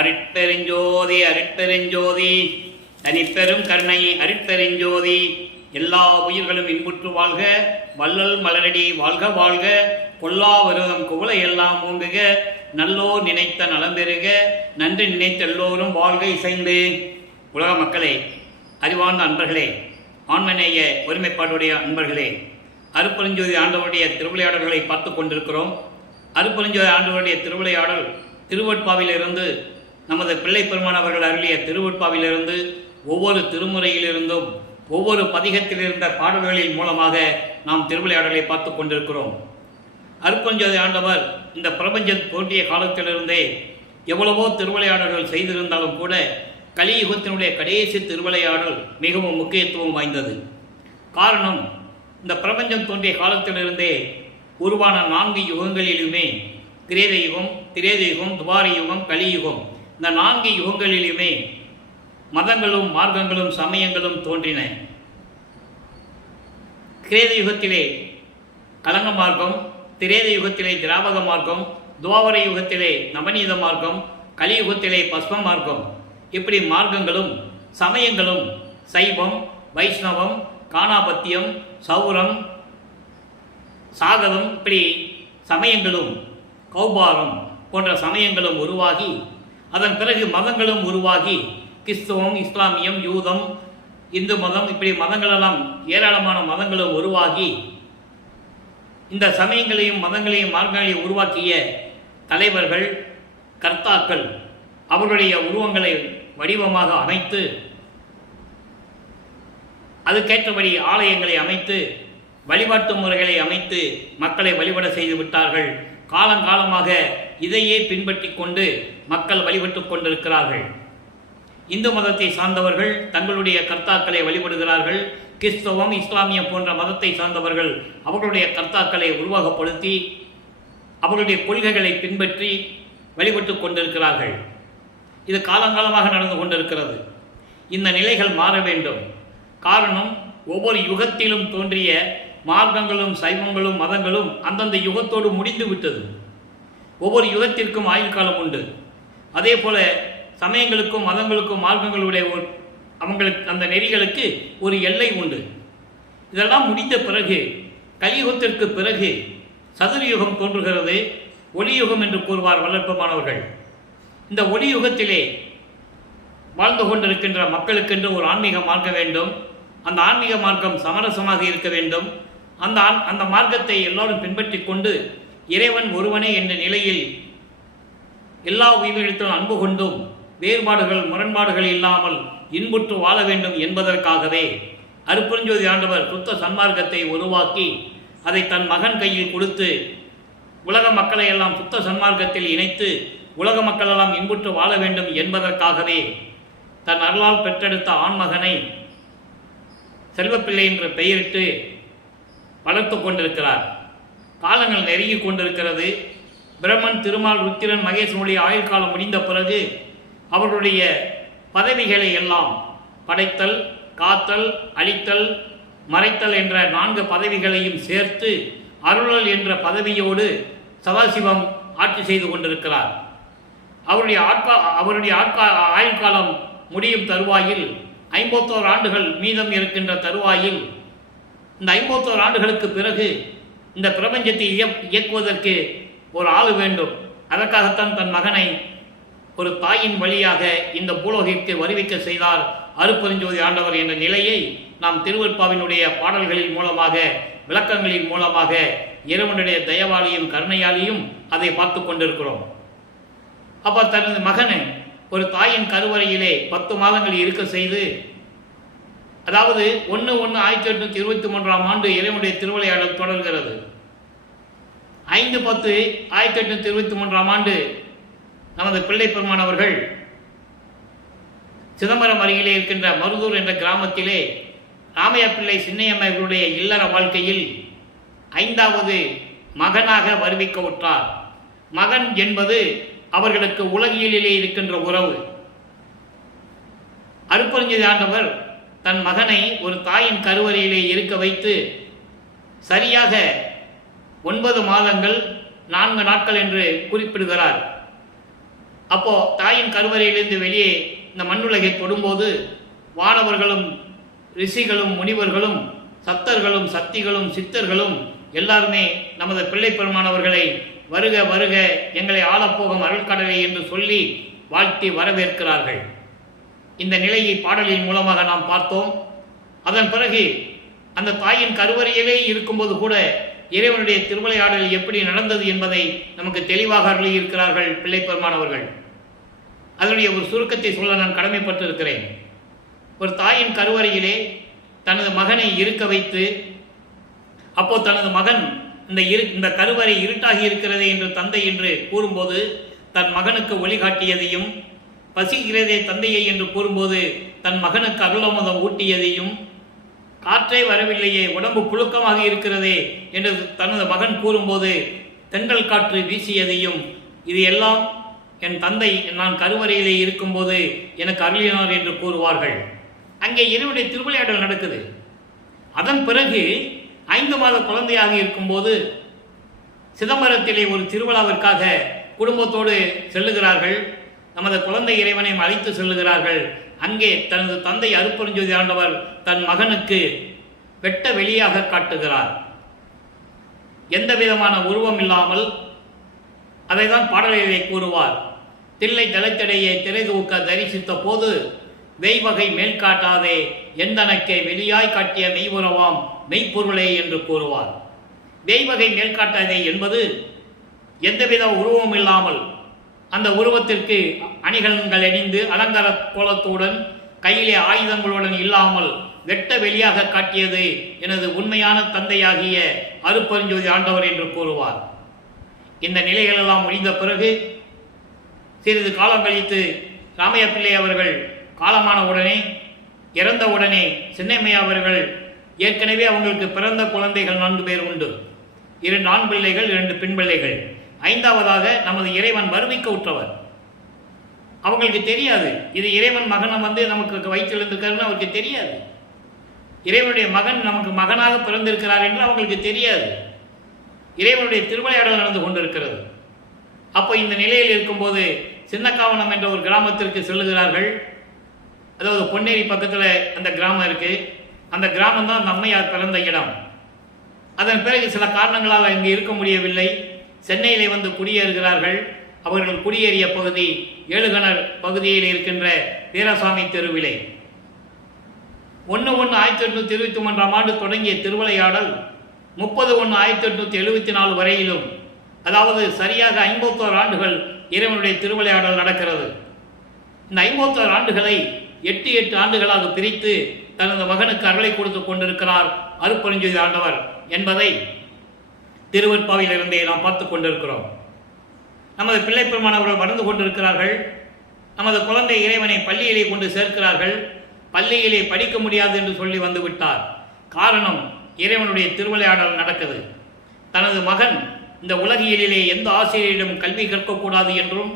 அருட்பெருஞ்சோதி அருட்பெருஞ்சோதி தனிப்பெரும் கருணை அருட்பெருஞ்சோதி. எல்லா உயிர்களும் இன்புற்று வாழ்க, வள்ளல் மலரடி வாழ்க வாழ்க, கொல்லா விரதம் குவளை எல்லாம் ஓங்குக, நல்லோர் நினைத்த நலம் பெறுக, நன்றி நினைத்த எல்லோரும் வாழ்க இசைந்து. உலக மக்களே, அறிவார்ந்த அன்பர்களே, ஆன்மநேய ஒருமைப்பாடுடைய அன்பர்களே, அருட்பெருஞ்சோதி ஆண்டவருடைய திருவிளையாடல்களை பார்த்து கொண்டிருக்கிறோம். அருட்பெருஞ்சோதி ஆண்டவருடைய திருவிளையாடல் திருவட்பாவிலிருந்து, நமது பிள்ளை பெருமான் அவர்கள் அருளிய திருவட்பாவிலிருந்து, ஒவ்வொரு திருமுறையிலிருந்தும் ஒவ்வொரு பதிகத்தில் இருந்த பாடல்களின் மூலமாக நாம் திருவிளையாடலை பார்த்து கொண்டிருக்கிறோம். அருட்பெருஞ்சோதி ஆண்டவர் இந்த பிரபஞ்சம் தோன்றிய காலத்திலிருந்தே எவ்வளவோ திருவிளையாடல்கள் செய்திருந்தாலும் கூட கலியுகத்தினுடைய கடைசி திருவிளையாடல் மிகவும் முக்கியத்துவம் வாய்ந்தது. காரணம், இந்த பிரபஞ்சம் தோன்றிய காலத்திலிருந்தே உருவான 4 யுகங்களிலுமே, கிரேத யுகம், திரேத யுகம், துவார யுகம், கலியுகம், இந்த 4 யுகங்களிலுமே மதங்களும் மார்க்கங்களும் சமயங்களும் தோன்றின. கிரேத யுகத்திலே கலங்க மார்க்கம், திரேத யுகத்திலே திராவக மார்க்கம், துவாவர யுகத்திலே நவநீத மார்க்கம், கலியுகத்திலே பஸ்ம மார்க்கம், இப்படி மார்க்கங்களும் சமயங்களும் சைவம், வைஷ்ணவம், காணாபத்தியம், சௌரம், சாகதம், இப்படி சமயங்களும் கௌபாரம் போன்ற சமயங்களும் உருவாகி, அதன் பிறகு மதங்களும் உருவாகி, கிறிஸ்தவம், இஸ்லாமியம், யூதம், இந்து மதம், இப்படி மதங்களெல்லாம் ஏராளமான மதங்களும் உருவாகி, இந்த சமயங்களையும் மதங்களையும் மார்க்கங்களையும் உருவாக்கிய தலைவர்கள், கர்த்தாக்கள் அவர்களுடைய உருவங்களை வடிவமாக அமைத்து, அதுக்கேற்றபடி ஆலயங்களை அமைத்து, வழிபாட்டு முறைகளை அமைத்து மக்களை வழிபட செய்து விட்டார்கள். காலங்காலமாக இதையே பின்பற்றி கொண்டு மக்கள் வழிபட்டு கொண்டிருக்கிறார்கள். இந்து மதத்தை சார்ந்தவர்கள் தங்களுடைய கர்த்தாக்களை வழிபடுகிறார்கள். கிறிஸ்தவம், இஸ்லாமியம் போன்ற மதத்தை சார்ந்தவர்கள் அவர்களுடைய கர்த்தாக்களை உருவகப்படுத்தி அவர்களுடைய கொள்கைகளை பின்பற்றி வழிபட்டு கொண்டிருக்கிறார்கள். இது காலங்காலமாக நடந்து கொண்டிருக்கிறது. இந்த நிலைகள் மாற வேண்டும். காரணம், ஒவ்வொரு யுகத்திலும் தோன்றிய மார்க்கங்களும் சைவங்களும் மதங்களும் அந்தந்த யுகத்தோடு முடிந்து விட்டது. ஒவ்வொரு யுகத்திற்கும் ஆயுள் காலம் உண்டு. அதே போல சமயங்களுக்கும் மதங்களுக்கும் மார்க்கங்களுடைய அவங்களுக்கு அந்த நெறிகளுக்கு ஒரு எல்லை உண்டு. இதெல்லாம் முடிந்த பிறகு கலியுகத்திற்கு பிறகு சதுர்யுகம் தோன்றுகிறது. ஒளியுகம் என்று கூறுவார் வல்லற்பமானவர்கள். இந்த ஒளியுகத்திலே வாழ்ந்து கொண்டிருக்கின்ற மக்களுக்கென்று ஒரு ஆன்மீக மார்க்கம் வேண்டும். அந்த ஆன்மீக மார்க்கம் சமரசமாக இருக்க வேண்டும். அந்த மார்க்கத்தை எல்லாரும் பின்பற்றி கொண்டு இறைவன் ஒருவனே என்ற நிலையில் எல்லா உயிரிழத்திலும் அன்பு கொண்டும் வேறுபாடுகள் முரண்பாடுகள் இல்லாமல் இன்புற்று வாழ வேண்டும் என்பதற்காகவே அருட்பெருஞ்சோதி ஆண்டவர் சுத்த சன்மார்க்கத்தை உருவாக்கி அதை தன் மகன் கையில் கொடுத்து உலக மக்களை எல்லாம் சுத்த சன்மார்க்கத்தில் இணைத்து உலக மக்களெல்லாம் இன்புற்று வாழ வேண்டும் என்பதற்காகவே தன் அருளால் பெற்றெடுத்த ஆண்மகனை செல்வப்பிள்ளை என்ற பெயரிட்டு வளர்த்து கொண்டிருக்கிறார். காலங்கள் நெருங்கி கொண்டிருக்கிறது. பிரம்மன், திருமால், ருத்திரன், மகேசனுடைய ஆயுள் காலம் முடிந்த பிறகு அவர்களுடைய பதவிகளை எல்லாம் படைத்தல், காத்தல், அழித்தல், மறைத்தல் என்ற 4 பதவிகளையும் சேர்த்து அருளல் என்ற பதவியோடு சதாசிவம் ஆட்சி செய்து கொண்டிருக்கிறார். அவருடைய ஆயுள் காலம் முடியும் தருவாயில் 51 ஆண்டுகள் மீதம் இருக்கின்ற தருவாயில் இந்த 51 ஆண்டுகளுக்கு பிறகு இந்த பிரபஞ்சத்தை இயக்குவதற்கு ஒரு ஆள் வேண்டும். அதற்காகத்தான் தன் மகனை ஒரு தாயின் வழியாக இந்த பூலோகிற்கு வருவிக்க செய்தார் அருட்பெருஞ்சோதி ஆண்டவர் என்ற நிலையை நாம் திருவட்பாவினுடைய பாடல்களின் மூலமாக, விளக்கங்களின் மூலமாக, இறைவனுடைய தயவாளியும் கருணையாளியும் அதை பார்த்து கொண்டிருக்கிறோம். அப்போ தனது மகனை ஒரு தாயின் கருவறையிலே 10 மாதங்கள் இருக்க செய்து, அதாவது 1/1/1823 ஆண்டு இறைவனுடைய திருவிளையாடல் தொடர்கிறது. 5/10/1823 ஆண்டு நமது பிள்ளை பெருமான் அவர்கள் சிதம்பரம் அருகிலே இருக்கின்ற மருதூர் என்ற கிராமத்திலே ராமையா பிள்ளை சின்னையம்மைகளுடைய இல்லற வாழ்க்கையில் 5வது மகனாக வருவிக்க உற்றார். மகன் என்பது அவர்களுக்கு உலகியலிலே இருக்கின்ற உறவு. அருட்பெருஞ்சோதி ஆண்டவர் தன் மகனை ஒரு தாயின் கருவறையிலே இருக்க வைத்து சரியாக 9 மாதங்கள் 4 நாட்கள் என்று குறிப்பிடுகிறார். அப்போ தாயின் கருவறையிலிருந்து வெளியே இந்த மண்ணுலகை தொடும்போது வானவர்களும் ரிஷிகளும் முனிவர்களும் சத்தர்களும் சக்திகளும் சித்தர்களும் எல்லாருமே நமது பிள்ளை பெருமானவர்களை வருக வருக எங்களை ஆளப்போகும் அருள்கடலை என்று சொல்லி வாழ்த்தி வரவேற்கிறார்கள். இந்த நிலையை பாடலின் மூலமாக நாம் பார்த்தோம். அதன் பிறகு அந்த தாயின் கருவறையிலே இருக்கும்போது கூட இறைவனுடைய திருவிளையாடல் எப்படி நடந்தது என்பதை நமக்கு தெளிவாக அருளியிருக்கிறார்கள் பிள்ளை பெருமானவர்கள். அதனுடைய ஒரு சுருக்கத்தை சொல்ல நான் கடமைப்பட்டிருக்கிறேன். ஒரு தாயின் கருவறையிலே தனது மகனை இருக்க வைத்து, அப்போ தனது மகன் இந்த கருவறை இருட்டாகி இருக்கிறதே என்று தந்தை என்று கூறும்போது தன் மகனுக்கு ஒளிகாட்டியதையும், பசிக்கிறதே தந்தையை என்று கூறும்போது தன் மகனுக்கு அருளமுதம் ஊட்டியதையும், காற்றே வரவில்லையே உடம்பு புழுக்கமாக இருக்கிறதே என்று தனது மகன் கூறும்போது தென்றல் காற்று வீசியதையும், இது எல்லாம் என் தந்தை நான் கருவறையிலே இருக்கும்போது எனக்கு அருளினார் என்று கூறுவார்கள். அங்கே இறைவனுடைய திருவிளையாடல் நடக்குது. அதன் பிறகு 5 மாத குழந்தையாக இருக்கும்போது சிதம்பரத்திலே ஒரு திருவிழாவிற்காக குடும்பத்தோடு செல்லுகிறார்கள். நமது குழந்தை இறைவனை அழைத்து செல்லுகிறார்கள். அங்கே தனது தந்தை அருட்பெருஞ்சோதி ஆண்டவர் தன் மகனுக்கு வெட்ட வெளியாக காட்டுகிறார். எந்த விதமான உருவம் இல்லாமல். அதை தான் பாடலிலே கூறுவார். தில்லை தளத்திடையே திரை தூக்க தரிசித்த போது வெய்வகை மேல் காட்டாதே எந்தனக்கே வெளியாய் காட்டிய மெய்வுறவாம் மெய்ப்பொருளே என்று கூறுவார். வெய்வகை மேல் காட்டாதே என்பது எந்தவித உருவம் இல்லாமல் அந்த உருவத்திற்கு அணிகலன்கள் அணிந்து அலங்கார கோலத்துடன் கையிலே ஆயுதங்களுடன் இல்லாமல் வெட்ட வெளியாக காட்டியது எனது உண்மையான தந்தையாகிய அருட்பெருஞ்சோதி ஆண்டவர் என்று கூறுவார். இந்த நிலைகளெல்லாம் முடிந்த பிறகு சிறிது காலம் கழித்து ராமையா பிள்ளை அவர்கள் காலமான உடனே, இறந்த உடனே சின்னம்மையா அவர்கள் ஏற்கனவே அவங்களுக்கு பிறந்த குழந்தைகள் 4 பேர் உண்டு. 2 ஆண் பிள்ளைகள், 2 பெண் பிள்ளைகள். 5ஆவதாக நமது இறைவன் வறுமைக்க உற்றவர். அவங்களுக்கு தெரியாது இது இறைவன் மகனை நமக்கு வயிற்றிலிருந்திருக்காருன்னு அவருக்கு தெரியாது. இறைவனுடைய மகன் நமக்கு மகனாக பிறந்திருக்கிறார் என்று அவங்களுக்கு தெரியாது. இறைவனுடைய திருவிளையாடல் நடந்து கொண்டிருக்கிறது. அப்போ இந்த நிலையில் இருக்கும்போது சின்னக்காவனம் என்ற ஒரு கிராமத்திற்கு செல்லுகிறார்கள். அதாவது பொன்னேரி பக்கத்தில் அந்த கிராமம் இருக்குது. அந்த கிராமம் தான் அந்த அம்மையார் பிறந்த இடம். அதன் பிறகு சில காரணங்களால் இங்கே இருக்க முடியவில்லை. சென்னையிலே வந்து குடியேறுகிறார்கள். அவர்கள் குடியேறிய பகுதி ஏழுகணர் பகுதியில் இருக்கின்ற வீரசாமி தெருவிலே 1/1/1823 ஆண்டு தொடங்கிய திருவிளையாடல் 30/1/1874 வரையிலும், அதாவது சரியாக 51 ஆண்டுகள் இறைவனுடைய திருவிளையாடல் நடக்கிறது. இந்த 51 ஆண்டுகளை 8 ஆண்டுகளாக பிரித்து தனது மகனுக்கு அருளை கொடுத்து கொண்டிருக்கிறார் அருட்பெருஞ்சோதி ஆண்டவர் என்பதை திருவெற்பாவிலிருந்தே நாம் பார்த்து கொண்டிருக்கிறோம். நமது பிள்ளை பெருமானவர்கள் வளர்ந்து கொண்டிருக்கிறார்கள். நமது குழந்தை இறைவனை பள்ளியிலே கொண்டு சேர்க்கிறார்கள். பள்ளியிலே படிக்க முடியாது என்று சொல்லி வந்து விட்டார். காரணம், இறைவனுடைய திருவிளையாடல் நடக்குது. தனது மகன் இந்த உலகியலிலே எந்த ஆசிரியரிடம் கல்வி கற்கக்கூடாது என்றும்,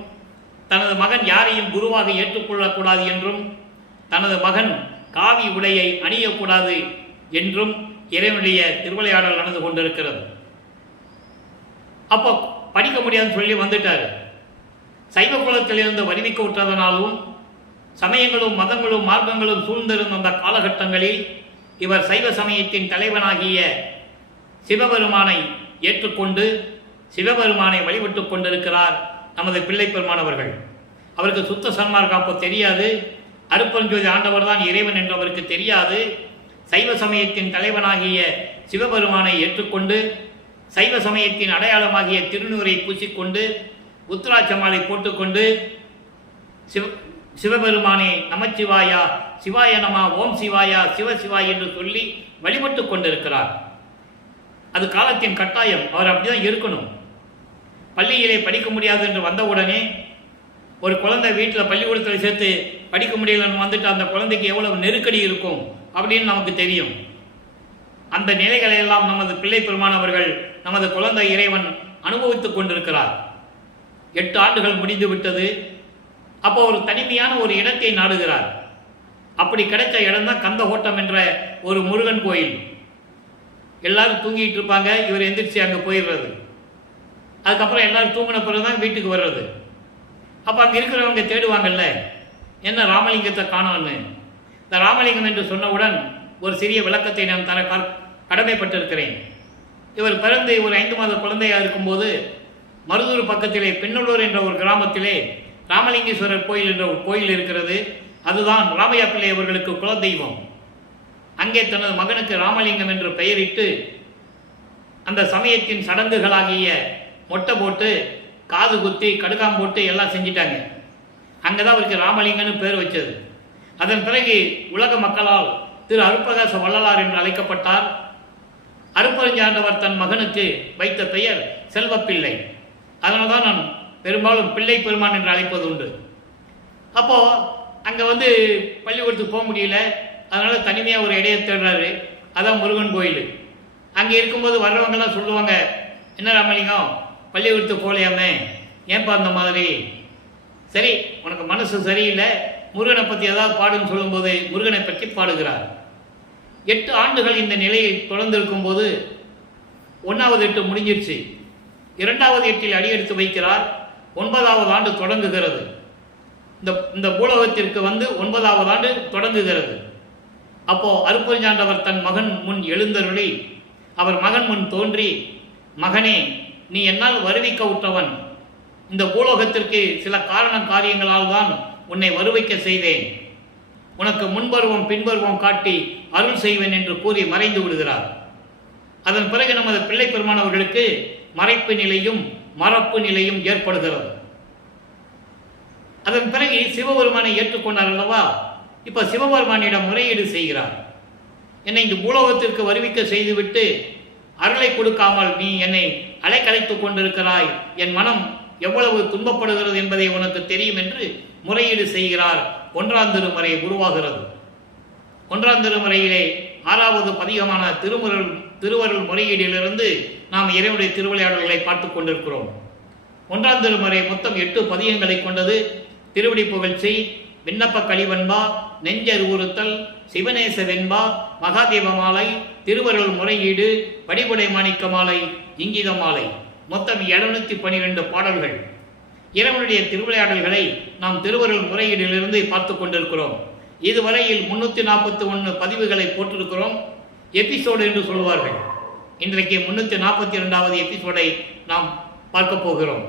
தனது மகன் யாரையும் குருவாக ஏற்றுக்கொள்ளக்கூடாது என்றும், தனது மகன் காவி உடையை அணியக்கூடாது என்றும் இறைவனுடைய திருவிளையாடல் நடந்து கொண்டிருக்கிறது. அப்போ படிக்க முடியாதுன்னு சொல்லி வந்துட்டார். சைவ குலத்திலிருந்து வரிவிக்க விட்டதனாலும் சமயங்களும் மதங்களும் மார்க்கங்களும் சூழ்ந்திருந்த அந்த காலகட்டங்களில் இவர் சைவ சமயத்தின் தலைவனாகிய சிவபெருமானை ஏற்றுக்கொண்டு சிவபெருமானை வழிபட்டு கொண்டிருக்கிறார் நமது பிள்ளை பெருமானவர்கள். அவருக்கு சுத்த சன்மார்க்கம் அப்போ தெரியாது. அருட்பெருஞ்சோதி ஆண்டவர் தான் இறைவன் என்று அவருக்கு தெரியாது. சைவ சமயத்தின் தலைவனாகிய சிவபெருமானை ஏற்றுக்கொண்டு சைவ சமயத்தின் அடையாளமாகிய திருநூரை பூசிக்கொண்டு உத்ராட்சமாலை போட்டுக்கொண்டு சிவபெருமானே நமச்சிவாயா, சிவாய நம, ஓம் சிவாயா, சிவசிவாய் என்று சொல்லி வழிபட்டு கொண்டிருக்கிறார். அது காலத்தின் கட்டாயம். அவர் அப்படிதான் இருக்கணும். பள்ளியிலே படிக்க முடியாது என்று வந்தவுடனே ஒரு குழந்தை வீட்டில் பள்ளிக்கூடத்தில் சேர்த்து படிக்க முடியலன்னு வந்துட்டு அந்த குழந்தைக்கு எவ்வளவு நெருக்கடி இருக்கும் அப்படின்னு நமக்கு தெரியும். அந்த நிலைகளை எல்லாம் நமது பிள்ளை பெருமானவர்கள் நமது குழந்தை இறைவன் அனுபவித்துக் கொண்டிருக்கிறார். 8 ஆண்டுகள் முடிந்து விட்டது. அப்போ ஒரு தனிமையான ஒரு இடத்தை நாடுகிறார். அப்படி கிடைச்ச இடம் தான் கந்தகோட்டம் என்ற ஒரு முருகன் கோயில். எல்லாரும் தூங்கிட்டு இருப்பாங்க, இவர் எந்திரிச்சு அங்கே போயிடுறது. அதுக்கப்புறம் எல்லாரும் தூங்கின பிறகு தான் வீட்டுக்கு வர்றது. அப்போ அங்கே இருக்கிறவங்க தேடுவாங்கல்ல, என்ன ராமலிங்கத்தை காணோன்னு. இந்த ராமலிங்கம் என்று சொன்னவுடன் ஒரு சிறிய விளக்கத்தை நான் தர கடமைப்பட்டிருக்கிறேன். இவர் பிறந்து ஒரு 5 மாத குழந்தையாக இருக்கும்போது மருதூர் பக்கத்திலே பின்னலூர் என்ற ஒரு கிராமத்திலே ராமலிங்கேஸ்வரர் கோயில் என்ற ஒரு கோயில் இருக்கிறது. அதுதான் ராமையா பிள்ளை அவர்களுக்கு குலதெய்வம். அங்கே தனது மகனுக்கு ராமலிங்கம் என்று பெயரிட்டு அந்த சமயத்தின் சடங்குகளாகிய மொட்டை போட்டு காது குத்தி கடுக்காம் போட்டு எல்லாம் செஞ்சிட்டாங்க. அங்கே தான் அவருக்கு ராமலிங்கன்னு பேர் வச்சது. அதன் பிறகு உலக மக்களால் திரு அருட்பிரகாச வள்ளலார் என்று அழைக்கப்பட்டார். அருட்பெருஞ்சாண்டவர் தன் மகனுக்கு வைத்த பெயர் செல்வப்பிள்ளை. அதனால தான் நான் பெரும்பாலும் பிள்ளை பெருமான் என்று அழைப்பது உண்டு. அப்போது அங்கே பள்ளிக்கூடத்துக்கு போக முடியல, அதனால் தனிமையாக ஒரு இடையை தேடுறாரு. அதான் முருகன் கோயில். அங்கே இருக்கும்போது வர்றவங்கெல்லாம் சொல்லுவாங்க, என்ன ராமலிங்கம் பள்ளிக்கூடத்துக்கு போகலையாமே, ஏன்பா அந்த மாதிரி? சரி, உனக்கு மனசு சரியில்லை, முருகனை பற்றி ஏதாவது பாடுன்னு சொல்லும்போது முருகனை பற்றி பாடுகிறார். 8 ஆண்டுகள் இந்த நிலையை தொடர்ந்து இருக்கும்போது 1வது 8 முடிஞ்சிருச்சு. 2வது 8 அடியெடுத்து வைக்கிறார். 9வது ஆண்டு தொடங்குகிறது. இந்த பூலோகத்திற்கு 9வது ஆண்டு தொடங்குகிறது. அப்போ அருட்பெருஞ்சாண்டவர் தன் மகன் முன் எழுந்தருளி அவர் மகன் முன் தோன்றி, மகனே, நீ என்னால் வருவிக்க உற்றவன். இந்த பூலோகத்திற்கு சில காரியங்களால் தான் உன்னை வருவிக்க செய்தேன். உனக்கு முன்பருவம் பின்பருவம் காட்டி அருள் செய்வேன் என்று கூறி மறைந்து விடுகிறார். அதன் பிறகு நமது பிள்ளை பெருமான் அவர்களுக்கு மறைப்பு நிலையும் மறப்பு நிலையும் ஏற்படுகிறது. அதன் பிறகு சிவபெருமானை ஏற்றுக்கொண்டார் அல்லவா? இப்போ சிவபெருமானிடம் முறையீடு செய்கிறார். என்னை இந்த பூலோகத்திற்கு வருவிக்க செய்துவிட்டு அருளை கொடுக்காமல் நீ என்னை அலைக்கலைத்துக் கொண்டிருக்கிறாய். என் மனம் எவ்வளவு துன்பப்படுகிறது என்பதை உனக்கு தெரியும் என்று முறையீடு செய்கிறார். 1ஆம் திருமுறை உருவாகிறது. 1ஆம் திருமுறையிலே 6வது பதிகமான திருவருள் முறையீடிலிருந்து நாம் இறைவனுடைய திருவிளையாடல்களை பார்த்து கொண்டிருக்கிறோம். 1ஆம் திருமுறை மொத்தம் 8 பதிகங்களை கொண்டது. திருவடி புகழ்ச்சி, விண்ணப்ப கலிவன்பா, நெஞ்சர் ஊறுத்தல், சிவநேச வெண்பா, மகாதேவ மாலை, திருவருள் முறையீடு, படிபுடை மாணிக்க மாலை, இங்கித மாலை, மொத்தம் 712 பாடல்கள். இறைவனுடைய திருவிளையாடல்களை நாம் திருவருள் முறையீடிலிருந்து பார்த்து கொண்டிருக்கிறோம். இதுவரையில் 341 பதிவுகளை போட்டிருக்கிறோம். எபிசோடு என்று சொல்வார்கள். இன்றைக்கு 342வது எபிசோடை நாம் பார்க்க போகிறோம்.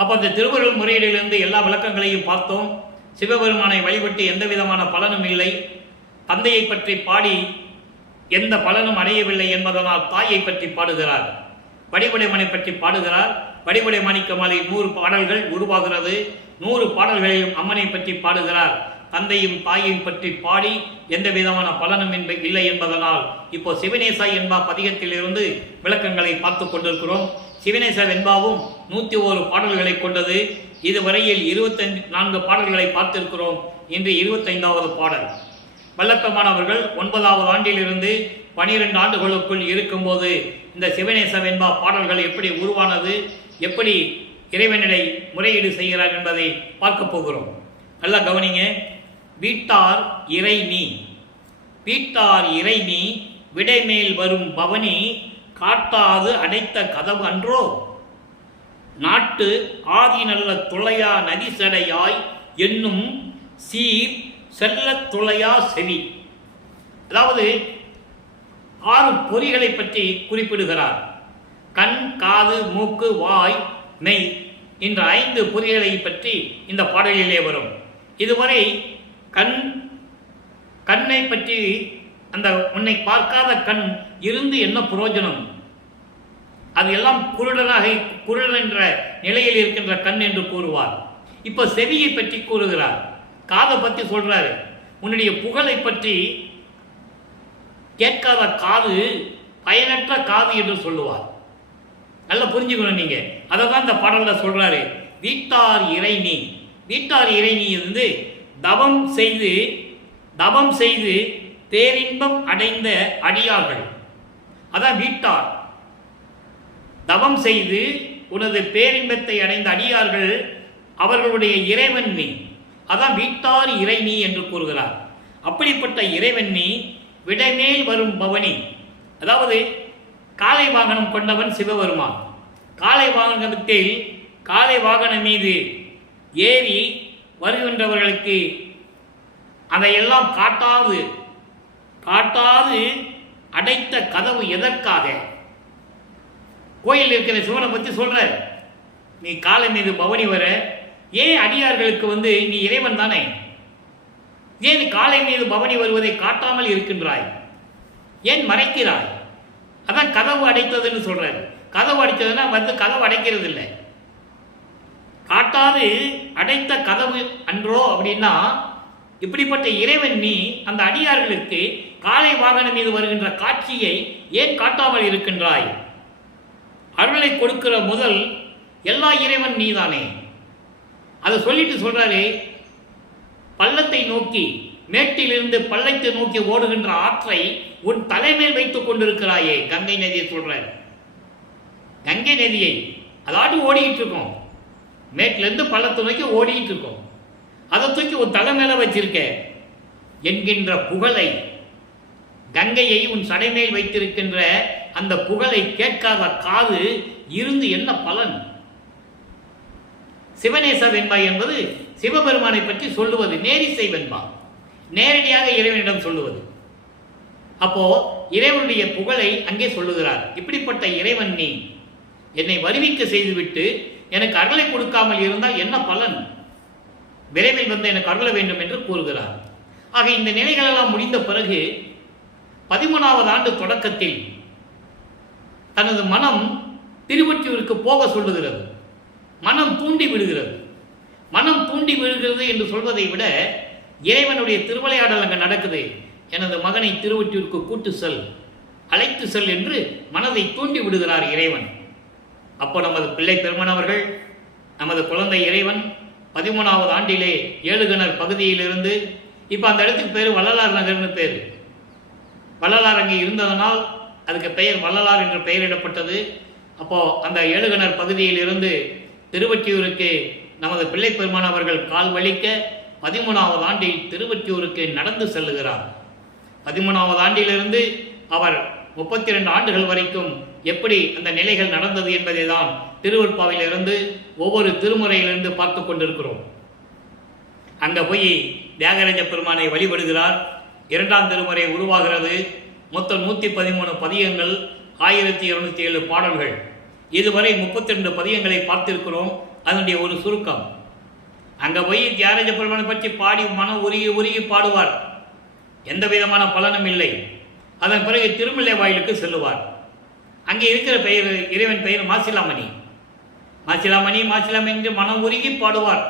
அப்போ அந்த திருவருள் முறையீடிலிருந்து எல்லா விளக்கங்களையும் பார்த்தோம். சிவபெருமானை வழிபட்டு எந்த விதமான பலனும் இல்லை, தந்தையை பற்றி பாடி எந்த பலனும் அடையவில்லை என்பதனால் தாயை பற்றி பாடுகிறார். வடிவுடைமனை பற்றி பாடுகிறார். வடிவுடை மாணிக்க மாலை 100 பாடல்கள் உருவாகிறது. 100 பாடல்களையும் அம்மனை பற்றி பாடுகிறார். தந்தையும் தாயையும் பற்றி பாடி எந்த விதமான பலனும் இல்லை என்பதனால் இப்போ சிவநேசா என்பா பதிகத்திலிருந்து விளக்கங்களை பார்த்து கொண்டிருக்கிறோம். சிவநேச வெண்பாவும் 101 பாடல்களை கொண்டது. இதுவரையில் 24 பாடல்களை பார்த்திருக்கிறோம். இன்று 25வது பாடல். வல்லப்பமானவர்கள் 9வது ஆண்டிலிருந்து 12 ஆண்டுகளுக்குள் இருக்கும்போது இந்த சிவநேச வெண்பா பாடல்கள் எப்படி உருவானது, எப்படி இறைவனிடை முறையீடு செய்கிறார் என்பதை பார்க்க போகிறோம். நல்லா கவனிங்க. வீட்டார் இறை நீ, வீட்டார் இறை நீ, விடைமேல் வரும் பவனி, காட்டாது அடைத்த கதவு அன்றோ, நாட்டு ஆதி நல்ல துளையா நதிசடையாய் என்னும் சீர் செல்ல துளையா செவி. அதாவது 6 பொறிகளை பற்றி குறிப்பிடுகிறார். கண், காது, மூக்கு, வாய், மெய் என்ற 5 பொறிகளை பற்றி இந்த பாடலிலே வரும். இதுவரை கண்ணை பற்றி அந்த உன்னை பார்க்காத கண் இருந்து என்ன பிரயோஜனம், அது எல்லாம் குருடன் என்ற நிலையில் இருக்கின்ற கண் என்று கூறுவார். இப்போ செவியை பற்றி கூறுகிறார். காதை பற்றி சொல்றாரு. உன்னுடைய புகழை பற்றி கேட்காத காது பயனற்ற காது என்று சொல்லுவார். நல்லா புரிஞ்சுக்கணும் நீங்க. அதை தான் இந்த பாடல்ல சொல்றாரு. வீட்டார் இறைநீ, வீட்டார் இறைநீ இருந்து தவம் செய்து பேரின்பம் அடைந்த அடியார்கள். அதான் வீட்டார். தவம் செய்து உனது பேரின்பத்தை அடைந்த அடியார்கள் அவர்களுடைய இறைவன் நீ. அதான் வீட்டார் இறைநீ என்று கூறுகிறார். அப்படிப்பட்ட இறைவன் நீ விடைமேல் வரும் பவனி. அதாவது காளை வாகனம் கொண்டவன் சிவபெருமான். காளை வாகனத்தில் காளை வாகனம் மீது ஏறி வருகின்றவர்களுக்கு அதையெல்லாம் காட்டாது அடைத்த கதவு எதற்காக? கோயில் இருக்கிற சிவனை பற்றி சொல்ற, நீ காலை மீது பவனி வர, ஏன் அடியார்களுக்கு நீ இறைவன் தானே, ஏன் காலை மீது பவனி வருவதை காட்டாமல் இருக்கின்றாய், ஏன் மறைக்கிறாய்? அதான் கதவு அடைத்ததுன்னு சொல்றாரு. கதவு அடைத்ததுன்னா கதவு அடைக்கிறது இல்லை, காட்டாது அடைத்த கதவு அன்றோ அப்படின்னா, இப்படிப்பட்ட இறைவன் நீ அந்த அடியார்களுக்கு காலை வாகனம் மீது வருகின்ற காட்சியை ஏன் காட்டாமல் இருக்கின்றாய்? அருளை கொடுக்கிற முதல் எல்லா இறைவன் நீதானே. அதை சொல்லிட்டு சொல்றாரு, பள்ளத்தை நோக்கி, மேட்டிலிருந்து பள்ளத்தை நோக்கி ஓடுகின்ற ஆற்றை உன் தலைமையில் வைத்துக் கொண்டிருக்கிறாயே. கங்கை நதியை சொல்ற, கங்கை நதியை அதாட்டு ஓடிக்கிட்டு இருக்கோம், மேட்டிலிருந்து பள்ளத்தை நோக்கி ஓடிக்கிட்டு இருக்கோம், அதை தூக்கி உன் தலை மேல வச்சிருக்க என்கின்ற புகழை, கங்கையை உன் சடைமேல் வைத்திருக்கின்ற அந்த புகழை கேட்காத காது இருந்து என்ன பலன்? சிவநேச வெண்பா என்பது சிவபெருமானை பற்றி சொல்லுவது, நேரிசை வெண்பா, நேரடியாக இறைவனிடம் சொல்லுவது. அப்போ இறைவனுடைய புகழை அங்கே சொல்லுகிறார். இப்படிப்பட்ட இறைவன் நீ என்னை வருவிக்க செய்துவிட்டு எனக்கு அருளை கொடுக்காமல் இருந்தால் என்ன பலன்? விரைவில் எனக்கு அருள வேண்டும் என்று கூறுகிறார். ஆக இந்த நிலைகளெல்லாம் முடிந்த பிறகு 13வது ஆண்டு தொடக்கத்தில் தனது மனம் திருவொற்றியூருக்கு போக சொல்லுகிறது. மனம் தூண்டி விடுகிறது. மனம் தூண்டி விடுகிறது என்று சொல்வதை விட இறைவனுடைய திருவிளையாடல் அங்கே நடக்குது. எனது மகனை திருவொற்றியூருக்கு கூட்டு செல், அழைத்து செல் என்று மனதை தூண்டி விடுகிறார் இறைவன். அப்போ நமது பிள்ளை பெருமான் அவர்கள், நமது குழந்தை இறைவன் 13வது ஆண்டிலே ஏழுகணர் பகுதியிலிருந்து, இப்போ அந்த இடத்துக்கு பேர் வள்ளலார் நகர்னு பேர். வள்ளலார் அங்கே இருந்ததனால் அதுக்கு பெயர் வள்ளலார் என்று பெயரிடப்பட்டது. அப்போ அந்த ஏழுகணர் பகுதியிலிருந்து திருவொற்றியூருக்கு நமது பிள்ளை பெருமான் அவர்கள் கால் வலிக்க 13வது ஆண்டில் திருவொற்றியூருக்கு நடந்து செல்லுகிறார். 13வது ஆண்டிலிருந்து அவர் 32 ஆண்டுகள் வரைக்கும் எப்படி அந்த நிலைகள் நடந்தது என்பதை தான் திருவொற்பாவிலிருந்து ஒவ்வொரு திருமுறையிலிருந்து பார்த்து கொண்டிருக்கிறோம். அங்கே போய் தியாகராஜ பெருமானை வழிபடுகிறார். 2ஆம் திருமுறை உருவாகிறது. மொத்தம் 113 பதியங்கள், 1207 பாடல்கள். இதுவரை 32 பதியங்களை பார்த்திருக்கிறோம். அதனுடைய ஒரு சுருக்கம். அங்கே போய் தியாகராஜ பெருமானை பற்றி பாடி மனம் உருகி பாடுவார். எந்த விதமான பலனும் இல்லை. அதன் பிறகு திருமலை வாயிலுக்கு செல்லுவார். அங்கே இருக்கிற பெயர், இறைவன் பெயர் மாசிலாமணி. மாசிலாமணி மாசிலாமணி என்று மனம் உருகி பாடுவார்.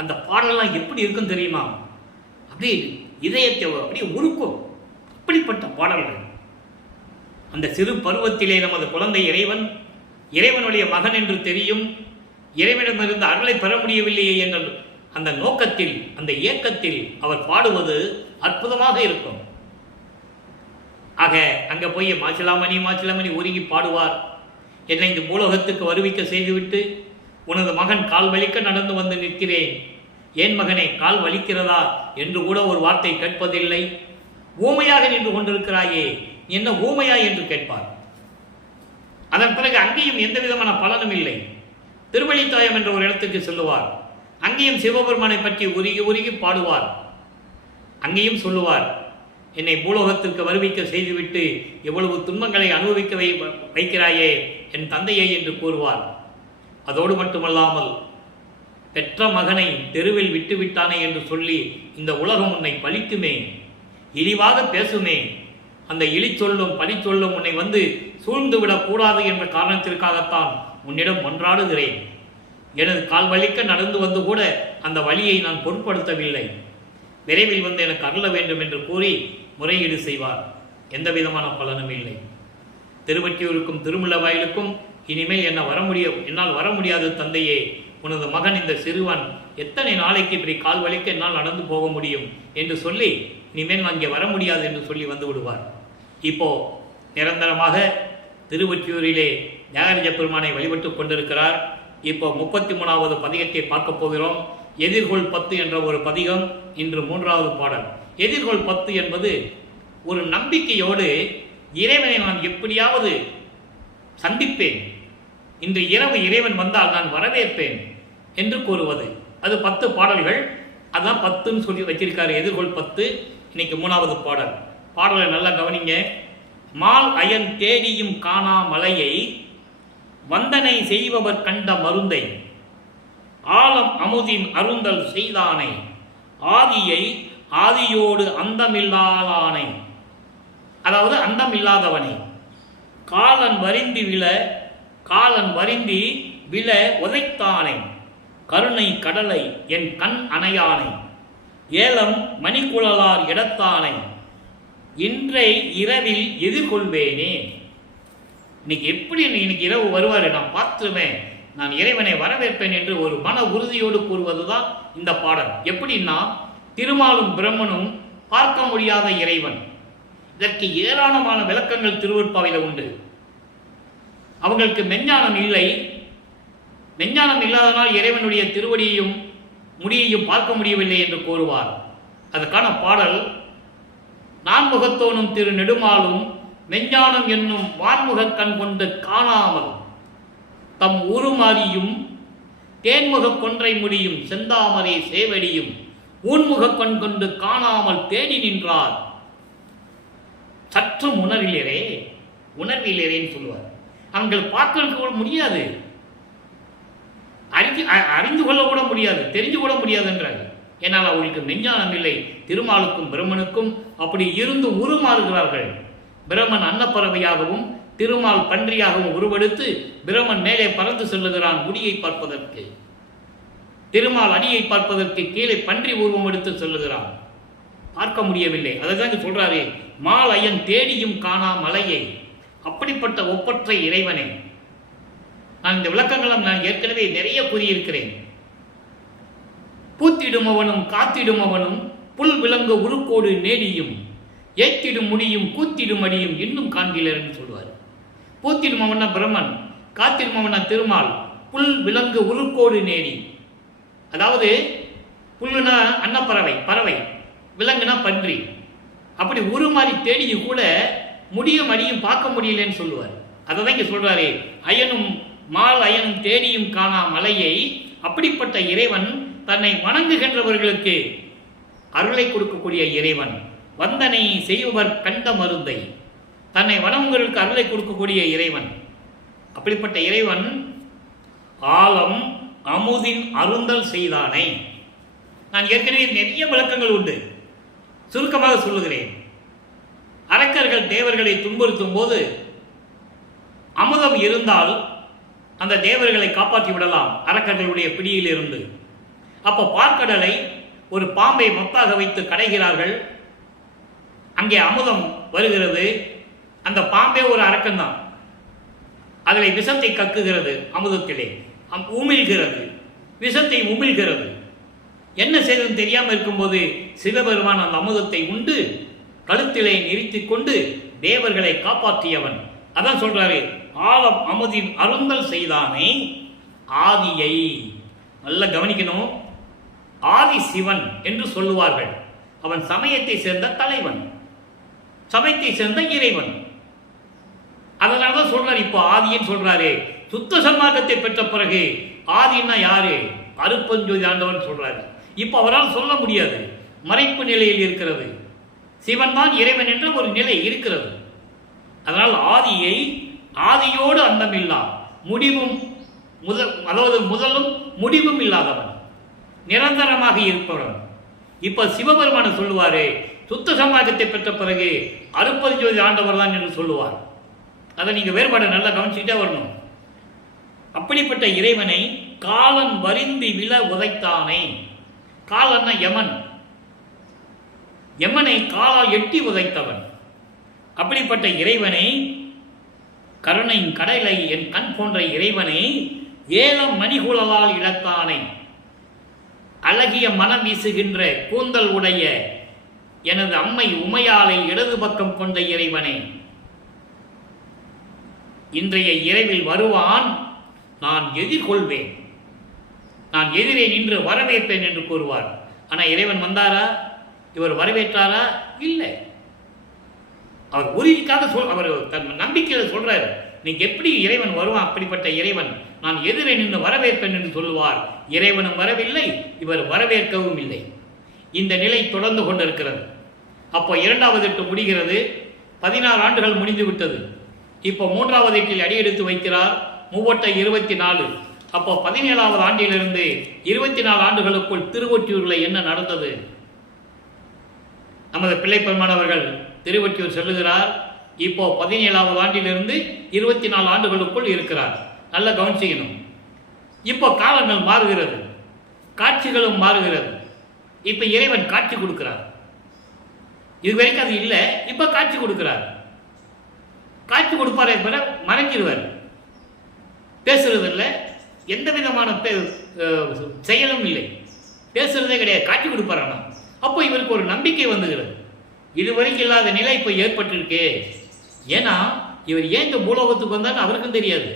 அந்த பாடலாம் எப்படி இருக்கும் தெரியுமா? அப்படி இதயத்தை அப்படியே உருக்கும். அப்படிப்பட்ட பாடல்கள். அந்த சிறு பருவத்திலே நமது குழந்தை இறைவனுடைய மகன் என்று தெரியும், இறைவனிடமிருந்து அருளை பெற முடியவில்லையே என்ற அந்த நோக்கத்தில், அந்த இயக்கத்தில் அவர் பாடுவது அற்புதமாக இருக்கும். ஆக அங்கே போய் மாசிலாமணி மாசிலாமணி உருகி பாடுவார். என்னை இந்த பூலோகத்துக்கு வருவிக்க செய்துவிட்டு உனது மகன் கால் வலிக்க நடந்து வந்து நிற்கிறேன், ஏன் மகனே கால் வலிக்கிறதா என்று கூட ஒரு வார்த்தை கேட்பதில்லை. ஊமையாக நின்று கொண்டிருக்கிறாயே, என்ன ஊமையா என்று கேட்பார். அதன் பிறகு அங்கேயும் எந்த விதமான பலனும் இல்லை. திருவள்ளித்தாயம் என்ற ஒரு இடத்துக்கு செல்லுவார். அங்கேயும் சிவபெருமானை பற்றி உருகி பாடுவார். அங்கேயும் சொல்லுவார், என்னை பூலோகத்திற்கு வருவிக்க செய்துவிட்டு எவ்வளவு துன்பங்களை அனுபவிக்க வைக்கிறாயே என் தந்தையை என்று கூறுவார். அதோடு மட்டுமல்லாமல், பெற்ற மகனை தெருவில் விட்டுவிட்டானே என்று சொல்லி இந்த உலகம் உன்னை பழிக்குமே, இழிவாக பேசுமே, அந்த இழி சொல்லும் பழி சொல்லும் உன்னை சூழ்ந்து விடக்கூடாது என்ற காரணத்திற்காகத்தான் உன்னிடம் மன்றாடுகிறேன். எனது கால் வலிக்க நடந்து வந்து கூட அந்த வலியை நான் பொருட்படுத்தவில்லை. விரைவில் எனக்கு அருள வேண்டும் என்று கூறி முறையீடு செய்வார். எந்த விதமான பலனும் இல்லை. திருவொற்றியூருக்கும் திருமுல்லை வாயிலுக்கும் இனிமேல் என்னால் வர முடியாது தந்தையே. உனது மகன் இந்த சிறுவன் எத்தனை நாளைக்கு இப்படி கால் வலிக்க என்னால் நடந்து போக முடியும் என்று சொல்லி இனிமேல் நான் இங்கே வர முடியாது என்று சொல்லி வந்து விடுவார். இப்போ நிரந்தரமாக திருவொற்றியூரிலே தியாகராஜ பெருமானை வழிபட்டு கொண்டிருக்கிறார். இப்போ 33வது பதிகத்தை பார்க்க போகிறோம். எதிர்கொள் 10 என்ற ஒரு பதிகம் இன்று 3வது பாடல். எதிர்கொள் 10 என்பது ஒரு நம்பிக்கையோடு இறைவனை நான் எப்படியாவது சந்திப்பேன், இன்று இரவு இறைவன் வந்தால் நான் வரவேற்பேன் என்று கூறுவது. அது 10 பாடல்கள். அதான் 10ன்னு சொல்லி வச்சிருக்காரு. எதிர்கொள் 10. இன்னைக்கு 3வது பாடல். பாடலை நல்லா கவனிங்க. மால் அயன் தேடியும் காணா மலையை வந்தனை செய்பவர் கண்ட மருந்தை ஆலம் அமுதின் அருந்தல் செய்தானை ஆதியை ஆதியோடு அந்தமில்லாதானை, அதாவது அந்தமில்லாதவனை, காலன் வருந்தி விழ உதைத்தானை கருணை கடலை என் கண் அணையானை ஏலம் மணிக்குழலார் இடத்தானை இன்றை இரவில் எதிர்கொள்வேனே. இன்னைக்கு எப்படி இன்னைக்கு இரவு வருவார், நான் பார்த்துருவேன், நான் இறைவனை வரவேற்பேன் என்று ஒரு மன உறுதியோடு கூறுவதுதான் இந்த பாடல். எப்படின்னா, திருமாலும் பிரம்மனும் பார்க்க முடியாத இறைவன். இதற்கு ஏராளமான விளக்கங்கள் திருவருட்பாவையில் உண்டு. அவங்களுக்கு மெஞ்ஞானம் இல்லை. மெஞ்ஞானம் இல்லாதனால் இறைவனுடைய திருவடியையும் முடியையும் பார்க்க முடியவில்லை என்று கூறுவார். அதற்கான பாடல், நான்முகத்தோனும் திரு நெடுமாலும் மெஞ்ஞானம் என்னும் வான்முக கண் கொண்டு காணாமல் தம் உருமாறியும் தேன்முக கொன்றை முடியும் செந்தாமரை சேவடியும் ஊன்முக கண் கொண்டு காணாமல் தேடி நின்றார் சற்றும் உணர்விலேன்னு சொல்லுவார். அவங்கள் பார்க்க முடியாது, அறிந்து கொள்ள கூட முடியாது, தெரிஞ்சு கூட முடியாது என்றார்கள். ஏன்னால் அவர்களுக்கு மெஞ்ஞானம் இல்லை. திருமாலுக்கும் பிரம்மனுக்கும் அப்படி இருந்து உருமாறுகிறார்கள். பிரம்மன் அன்னப்பறவையாகவும் திருமால் பன்றியாகவும் உருவெடுத்து பிரம்மன் மேலே பறந்து செல்லுகிறான் முடியை பார்ப்பதற்கு. திருமால் அடியை பார்ப்பதற்கு கீழே பன்றி உருவம் எடுத்து செல்லுகிறான். பார்க்க முடியவில்லை. அதைதான் சொல்றாரு, மால் அயன் தேடியும் காணா மலையை. அப்படிப்பட்ட ஒப்பற்றை இறைவனை நான் இந்த விளக்கங்களும் நான் ஏற்கனவே நிறைய கூறியிருக்கிறேன். பூத்திடுமவனும் காத்திடுமவனும் புல் விலங்கு உருக்கோடு நேடியும் ஏத்திடும் முடியும் கூத்திடும் அடியும் இன்னும் காண்கிறேன்னு சொல்லுவார். பூத்திடுமவன பிரம்மன், காத்திடுமவன திருமால், புல் விலங்கு உருக்கோடு நேடி. அதாவது புல்லுனா அன்னப்பறவை, பறவை, விலங்குனா பன்றி. அப்படி உருமாறி தேடியும் கூட முடியும் அடியும் பார்க்க முடியலன்னு சொல்லுவார். அதை தான் இங்கே சொல்றாரு, அயனும் மால் அயனும் தேடியும் காணா மலையை. அப்படிப்பட்ட இறைவன் தன்னை வணங்குகின்றவர்களுக்கு அருளை கொடுக்கக்கூடிய இறைவன். வந்தனை செய்பவர் கண்ட மருந்தை, தன்னை வணங்குவர்களுக்கு அருளை கொடுக்கக்கூடிய இறைவன். அப்படிப்பட்ட இறைவன் ஆலம் அமுதின் அருந்தல் செய்தானை. நான் ஏற்கனவே நிறைய விளக்கங்கள் உண்டு, சுருக்கமாக சொல்லுகிறேன். அரக்கர்கள் தேவர்களை துன்புறுத்தும் போது அமுதம் இருந்தால் அந்த தேவர்களை காப்பாற்றி விடலாம் அரக்கர்களுடைய பிடியில் இருந்து. அப்போ பார்க்கடலை ஒரு பாம்பை மொத்தாக வைத்து கடைகிறார்கள். அங்கே அமுதம் வருகிறது. அந்த பாம்பே ஒரு அரக்கன்தான். அதில் விஷத்தை கக்குகிறது, அமுதத்திலே உமிழ்கிறது, விஷத்தை உமிழ்கிறது. என்ன செய்தது தெரியாமல் இருக்கும்போது சிவபெருமான் அந்த அமுதத்தை உண்டு கழுத்திலே நிறுத்திக் கொண்டு தேவர்களை காப்பாற்றியவன். அதான் சொல்றாரு, ஆலம் அமுதின் அருந்தல் செய்தானே ஆதியை. நல்லா கவனிக்கணும். ஆதி சிவன் என்று சொல்லுவார்கள். அவன் சமயத்தை சேர்ந்த தலைவன், சமயத்தை சேர்ந்த இறைவன். அதனாலதான் சொல்றாரு, இப்போ ஆதின்னு சொல்றாரு. சுத்த சன்மார்க்கத்தை பெற்ற பிறகு ஆதின்னா யாரு? அருப்பஞ்சோதி ஆண்டவன் சொல்றாரு. இப்போ அவரால் சொல்ல முடியாது, மறைப்பு நிலையில் இருக்கிறது. சிவன் தான் இறைவன் என்ற ஒரு நிலை இருக்கிறது. அதனால் ஆதியை ஆதியோடு அந்தமில்லா முடிவும் அதாவது முதலும் முடிவும் இல்லாதவன், நிரந்தரமாக இருப்பவன். இப்ப சிவபெருமான சொல்லுவாரு, சுத்த சமாஜத்தை பெற்ற பிறகு அருப்பஞ்சோதி ஆண்டவர் தான் என்று சொல்லுவார். அதை நீங்க வேறுபாடு நல்லா கவனிச்சுக்கிட்டே வரணும். அப்படிப்பட்ட இறைவனை காலன் வருந்தி விழ உதைத்தானே. காலன்னா யமன், யமனை காலால் எட்டி உதைத்தவன். அப்படிப்பட்ட இறைவனை, கருணை கடலை என் கண் போன்ற இறைவனை ஏலம் மணிகுழலால் இழத்தானை. அழகிய மனம் வீசுகின்ற கூந்தல் உடைய எனது அம்மை உமையாலை இடது பக்கம் கொண்ட இறைவனை இன்றைய இரவில் வருவான், நான் எதிர்கொள்வேன், நான் எதிரே நின்று வரவேற்பேன் என்று கூறுவார். ஆனால் இறைவன் வந்தாரா? இவர் வரவேற்றாரா? இல்லை. அவர் உறுதிக்காக அவர் தன் நம்பிக்கையில் சொல்றாரு, நீங்க எப்படி இறைவன் வருவான், அப்படிப்பட்ட இறைவன் நான் எதிரே நின்று வரவேற்பேன் என்று சொல்லுவார். இறைவனும் வரவில்லை, இவர் வரவேற்கவும் இல்லை. இந்த நிலை தொடர்ந்து கொண்டிருக்கிறது. அப்போ 2வது எட்டு முடிகிறது. 16 ஆண்டுகள் முடிந்து விட்டது. இப்போ 3வது எட்டில் அடியெடுத்து வைக்கிறார். 3 அப்போ 17வது ஆண்டிலிருந்து 24 ஆண்டுகளுக்குள் திருவொற்றியூரில் என்ன நடந்தது? நமது பிள்ளைப்பெருமான் அவர்கள் திருவொற்றியூர் செல்லுகிறார். இப்போ 17வது ஆண்டிலிருந்து 24 ஆண்டுகளுக்குள் இருக்கிறார். நல்ல கவனிச்சிக்கணும். இப்போ காலங்கள் மாறுகிறது, காட்சிகளும் மாறுகிறது. இப்போ இறைவன் காட்சி கொடுக்கிறார். இது வரைக்கும் அது இல்லை, இப்போ காட்சி கொடுக்கிறார். காட்சி கொடுப்பாரே தவிர மறைஞ்சிருவார், பேசுறதில்லை, எந்த விதமான செயலும் இல்லை, பேசுறதே கிடையாது, காட்சி கொடுப்பாரானா. அப்போ இவருக்கு ஒரு நம்பிக்கை வந்துகிறது. இதுவரைக்கும் இல்லாத நிலை இப்போ ஏற்பட்டிருக்கு. ஏன்னா இவர் ஏன் இந்த பூலோகத்துக்கு வந்தான்னு அவருக்கும் தெரியாது.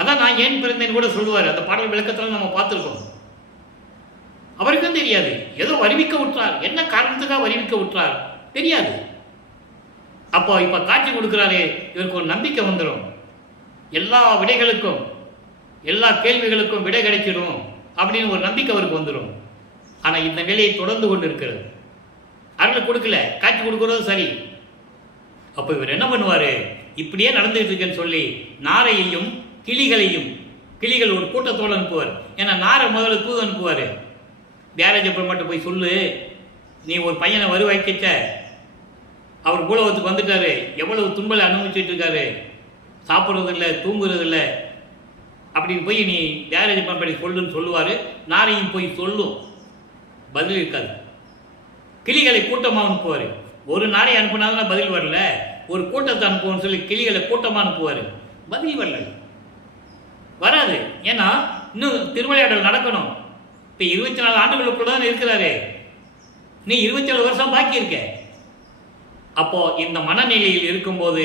அதான் நான் ஏன் பிறந்தேன்னு கூட சொல்லுவார். அந்த பாடல் விளக்கத்தில் நம்ம பார்த்துருக்கோம். அவருக்கும் தெரியாது. ஏதோ வருவிக்க விட்டுறார். என்ன காரணத்துக்காக வருவிக்க விட்டுறார் தெரியாது. அப்போ இப்போ காட்சி கொடுக்குறாரு, இவருக்கு ஒரு நம்பிக்கை வந்துடும். எல்லா விடைகளுக்கும், எல்லா கேள்விகளுக்கும் விடை கிடைச்சிடும் அப்படின்னு ஒரு நம்பிக்கை அவருக்கு வந்துடும். ஆனால் இந்த நிலையை தொடர்ந்து கொண்டு இருக்கிறது. அருளை கொடுக்கல, காட்சி கொடுக்குறது சரி. அப்போ இவர் என்ன பண்ணுவார்? இப்படியே நடந்துகிட்டு இருக்குன்னு சொல்லி நாரையையும் கிளிகளையும், கிளிகள் ஒரு கூட்டத்தோடு அனுப்புவார். ஏன்னா நாரை முதல்ல தூது அனுப்புவார். தியாகராஜ பெருமாட்ட போய் சொல்லு, நீ ஒரு பையனை வருவாய்க்கிட்ட, அவர் பூலோகத்துக்கு வந்துட்டாரு, எவ்வளவு துன்பலை அனுபவிச்சுட்டு இருக்காரு, சாப்பிட்றதில்லை, தூங்குறதில்ல அப்படின்னு போய் நீ தியாகராஜ பெருமாட்டி சொல்லுன்னு சொல்லுவார். நாரையும் போய் சொல்லும், பதில் இருக்காது. கிளிகளை கூட்டமாக அனுப்புவார். ஒரு நாரை அனுப்புனாதான் பதில் வரல, ஒரு கூட்டத்தை அனுப்புவோம்னு சொல்லி கிளிகளை கூட்டமாக அனுப்புவார். பதில் வரல, வராது. ஏன்னா இன்னும் திருவிளையாடல் நடக்கணும். இப்போ 24 ஆண்டுகளுக்குள்ள தான் இருக்கிறாரு. நீ 27 வருஷம் பாக்கி இருக்க. அப்போ இந்த மனநிலையில் இருக்கும்போது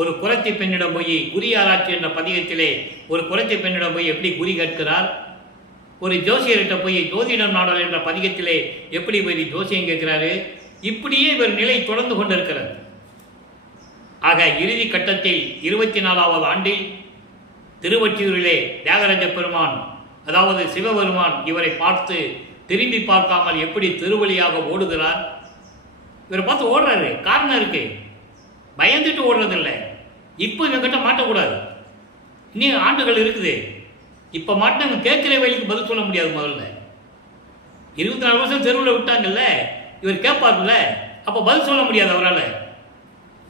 ஒரு குறத்தி பெண்ணிடம் போய் குறி ஆராய்ச்சி என்ற பதிகத்திலே ஒரு குறத்தி பெண்ணிடம் போய் எப்படி குறி கேட்கிறார், ஒரு ஜோசியர்கிட்ட போய் ஜோதிடம் நாடல் என்ற பதிகத்திலே எப்படி போய் ஜோசியம் கேட்கிறாரு. இப்படியே இவர் நிலை தொடர்ந்து கொண்டிருக்கிறது. ஆக இறுதி கட்டத்தில் 24வது ஆண்டில் திருவொற்றியூரிலே தியாகராஜ பெருமான், அதாவது சிவபெருமான் இவரை பார்த்து திரும்பி பார்க்காமல் எப்படி திருவழியாக ஓடுகிறார். இவரை பார்த்து ஓடுறாரு, காரணம் இருக்கு, பயந்துட்டு ஓடுறதில்லை. இப்போ இவங்கிட்ட மாட்டக்கூடாது, இன்னும் ஆண்டுகள் இருக்குது. இப்போ மாட்டினா கேட்கிற வழிக்கு பதில் சொல்ல முடியாது. முதல்ல 24 வருஷம் தெருவில் விட்டாங்கல்ல, இவர் கேட்பார்ல, அப்போ பதில் சொல்ல முடியாது அவரால்.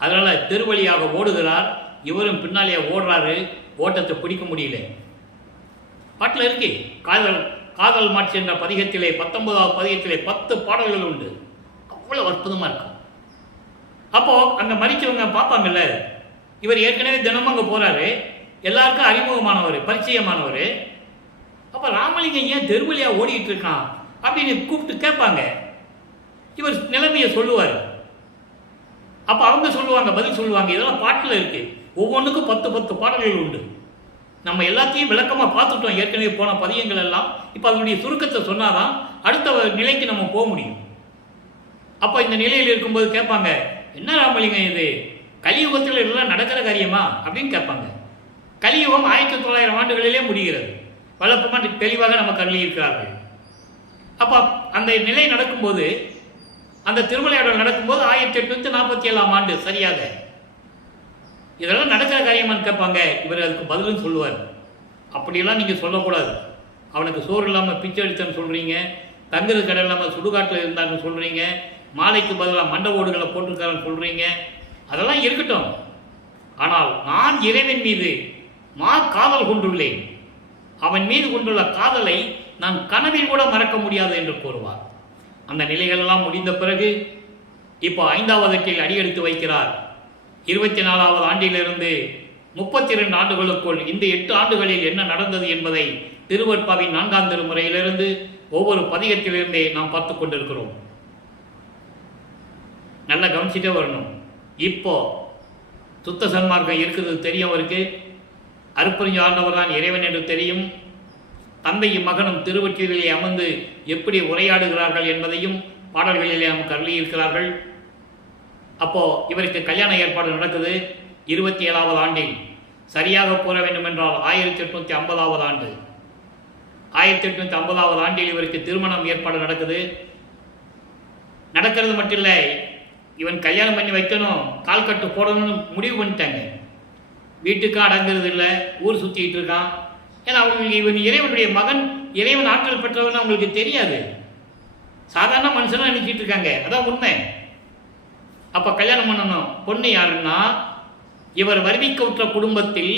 அதனால் தெருவழியாக ஓடுகிறார். இவரும் பின்னாலேயே ஓடுறாரு. ஓட்டத்தை பிடிக்க முடியல. பாட்டில் இருக்கு, காதல் காதல் மாட்சி என்ற பதிகத்திலே 19வது பதிகத்திலே 10 பாடல்கள் உண்டு. அவ்வளோ அற்புதமாக இருக்கும். அப்போது அங்கே மறிச்சவங்க பார்ப்பாங்கல்ல, இவர் ஏற்கனவே தினமும் அங்கே போகிறாரு, எல்லாருக்கும் அறிமுகமானவர், பரிச்சயமானவர். அப்போ ராமலிங்கம் ஏன் தெருவழியாக ஓடிக்கிட்டு இருக்கான் அப்படின்னு கூப்பிட்டு கேட்பாங்க. இவர் நிலைமையை சொல்லுவார். அப்போ அவங்க சொல்லுவாங்க, பதில் சொல்லுவாங்க. இதெல்லாம் பாட்டில் இருக்குது. ஒவ்வொன்றுக்கும் 10 பாடல்கள் உண்டு. நம்ம எல்லாத்தையும் விளக்கமாக பார்த்துட்டோம் ஏற்கனவே போன பதியங்கள் எல்லாம். இப்போ அதனுடைய சுருக்கத்தை சொன்னாதான் அடுத்த நிலைக்கு நம்ம போக முடியும். அப்போ இந்த நிலையில் இருக்கும்போது கேட்பாங்க, என்ன ராமலிங்கம் இது கலியுகத்தில் எல்லாம் நடக்கிற காரியமா அப்படின்னு கேட்பாங்க. கலியுகம் 1900 ஆண்டுகளிலே முடிகிறது. வழக்கமாக தெளிவாக நம்ம கல்வி இருக்கிறார்கள். அப்போ அந்த நிலை நடக்கும்போது, அந்த திருவிளையாடல் நடக்கும்போது 1847ஆம் ஆண்டு சரியாக இதெல்லாம் நடக்கிற காரியமானு கேட்பாங்க. இவர் அதுக்கு பதிலும் சொல்லுவார். அப்படியெல்லாம் நீங்கள் சொல்லக்கூடாது. அவனுக்கு சோறு இல்லாமல் பிச்சை அடித்தன்னு சொல்கிறீங்க, தங்குறது கடை இல்லாமல் சுடுகாட்டில் இருந்தான்னு சொல்கிறீங்க, மாலைக்கு பதிலாக மண்டை ஓடுகளை போட்டிருக்காருன்னு சொல்கிறீங்க. அதெல்லாம் இருக்கட்டும். ஆனால் நான் இறைவன் மீது காதல் கொண்டுள்ளேன். அவன் மீது கொண்டுள்ள காதலை நான் கனவில் கூட மறக்க முடியாது என்று கூறுவார். அந்த நிலைகளெல்லாம் முடிந்த பிறகு இப்போ 5வது எட்டில் அடியெடுத்து வைக்கிறார். 24வது ஆண்டிலிருந்து 32 ஆண்டுகளுக்குள் இந்த 8 ஆண்டுகளில் என்ன நடந்தது என்பதை திருவற்பாவின் 4ஆம் திருமுறையிலிருந்து ஒவ்வொரு பதிகத்திலிருந்தே நாம் பார்த்து கொண்டிருக்கிறோம். நல்லா கவனிச்சுட்டே வரணும். இப்போ சுத்த சன்மார்க்கம் இருக்குது தெரியும். அவருக்கு அருப்பறிஞ்ச ஆண்டவர் தான் இறைவன் என்று தெரியும். தந்தையும் மகனும் திருவொற்றியூரிலே அமர்ந்து எப்படி உரையாடுகிறார்கள் என்பதையும் பாடல்களிலே நமக்கு அருளியிருக்கிறார்கள். அப்போது இவருக்கு கல்யாண ஏற்பாடு நடக்குது 27வது ஆண்டில். சரியாக கூற வேண்டுமென்றால் 1850ஆவது ஆண்டு. 1850ஆவது ஆண்டில் இவருக்கு திருமணம் ஏற்பாடு நடக்கிறது மட்டும் இல்லை, இவன் கல்யாணம் பண்ணி வைக்கணும், கால் கட்டு போடணும்னு முடிவு பண்ணிட்டாங்க. வீட்டுக்கு அடங்குறது இல்லை, ஊர் சுற்றிக்கிட்டு இருக்கான். ஏன்னா அவங்களுக்கு இவன் இறைவனுடைய மகன், இறைவன் ஆற்றல் பெற்றவன் அவங்களுக்கு தெரியாது. சாதாரண மனுஷனாக நினைச்சிட்டு இருக்காங்க, அதான் உண்மை. அப்போ கல்யாணம் பண்ணணும். பொண்ணு யாருன்னா, இவர் வருவிக்கவுற்ற குடும்பத்தில்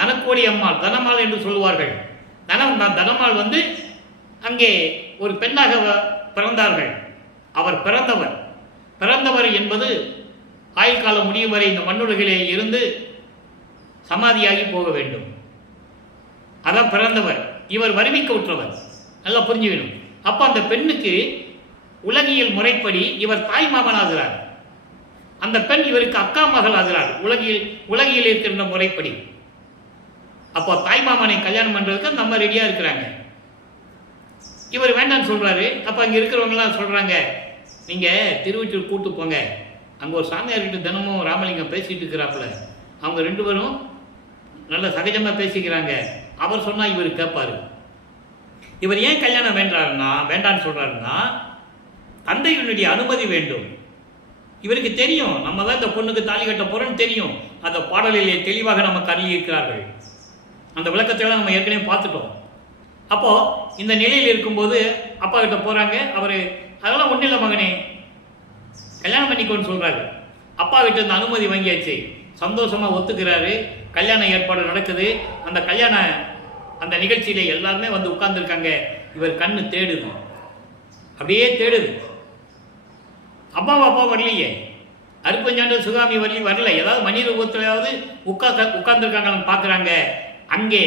நனக்கோடி அம்மாள், தனமாள் என்று சொல்லுவார்கள். தனமாள் அங்கே ஒரு பெண்ணாக பிறந்தார்கள். அவர் பிறந்தவர் என்பது ஆயுள் காலம் முடியும் வரை இந்த மண்ணுலகிலே இருந்து சமாதியாகி போக வேண்டும். அதான் பிறந்தவர். இவர் வருவிக்கவுற்றவர். நல்லா புரிஞ்சுக்கணும். அப்போ அந்த பெண்ணுக்கு உலகியல் முறைப்படி இவர் தாய் மாமன் ஆகிறார். அந்த பெண் இவருக்கு அக்கா மகள் ஆகிறார் உலகியல் இருக்கின்ற முறைப்படி. அப்போ தாய் மாமனை கல்யாணம் பண்ணுறதுக்கு அந்த அம்மா ரெடியாக இருக்கிறாங்க. இவர் வேண்டான்னு சொல்கிறாரு. அப்போ அங்கே இருக்கிறவங்களாம் சொல்கிறாங்க, நீங்கள் திருவொற்றியூர் கூட்டு போங்க, அங்கே ஒரு சாமியார்கிட்ட தினமும் ராமலிங்கம் பேசிகிட்டு இருக்கிறாப்புல, அவங்க 2 பேரும் நல்ல சகஜமாக பேசிக்கிறாங்க, அவர் சொன்னால் இவர் கேட்பார். இவர் ஏன் கல்யாணம் வேண்டான்னு சொல்கிறாருன்னா, தந்தையினுடைய அனுமதி வேண்டும். இவருக்கு தெரியும் நம்ம தான் இந்த பொண்ணுக்கு தாலி கட்ட போகிறோன்னு தெரியும். அந்த பாடலிலே தெளிவாக நமக்கு அருளியிருக்கிறார்கள். அந்த விளக்கத்தையெல்லாம் நம்ம ஏற்கனவே பார்த்துட்டோம். அப்போது இந்த நிலையில் இருக்கும்போது அப்பா கிட்ட போகிறாங்க. அவர் அதெல்லாம் ஒன்றும் இல்லை மகனே, கல்யாணம் பண்ணிக்கோன்னு சொல்கிறாரு. அப்பா கிட்ட இந்த அனுமதி வாங்கியாச்சு. சந்தோஷமாக ஒத்துக்கிறாரு. கல்யாண ஏற்பாடு நடக்குது. அந்த நிகழ்ச்சியில் எல்லாருமே உட்கார்ந்துருக்காங்க. இவர் கண்ணு தேடுது, அப்படியே தேடுது. அப்பா வரலையே, அருப்பஞ்சாண்டு சுகாமி வரல, ஏதாவது மணி ரூபத்திலாவது உட்கார்ந்துருக்காங்கன்னு பார்க்குறாங்க. அங்கே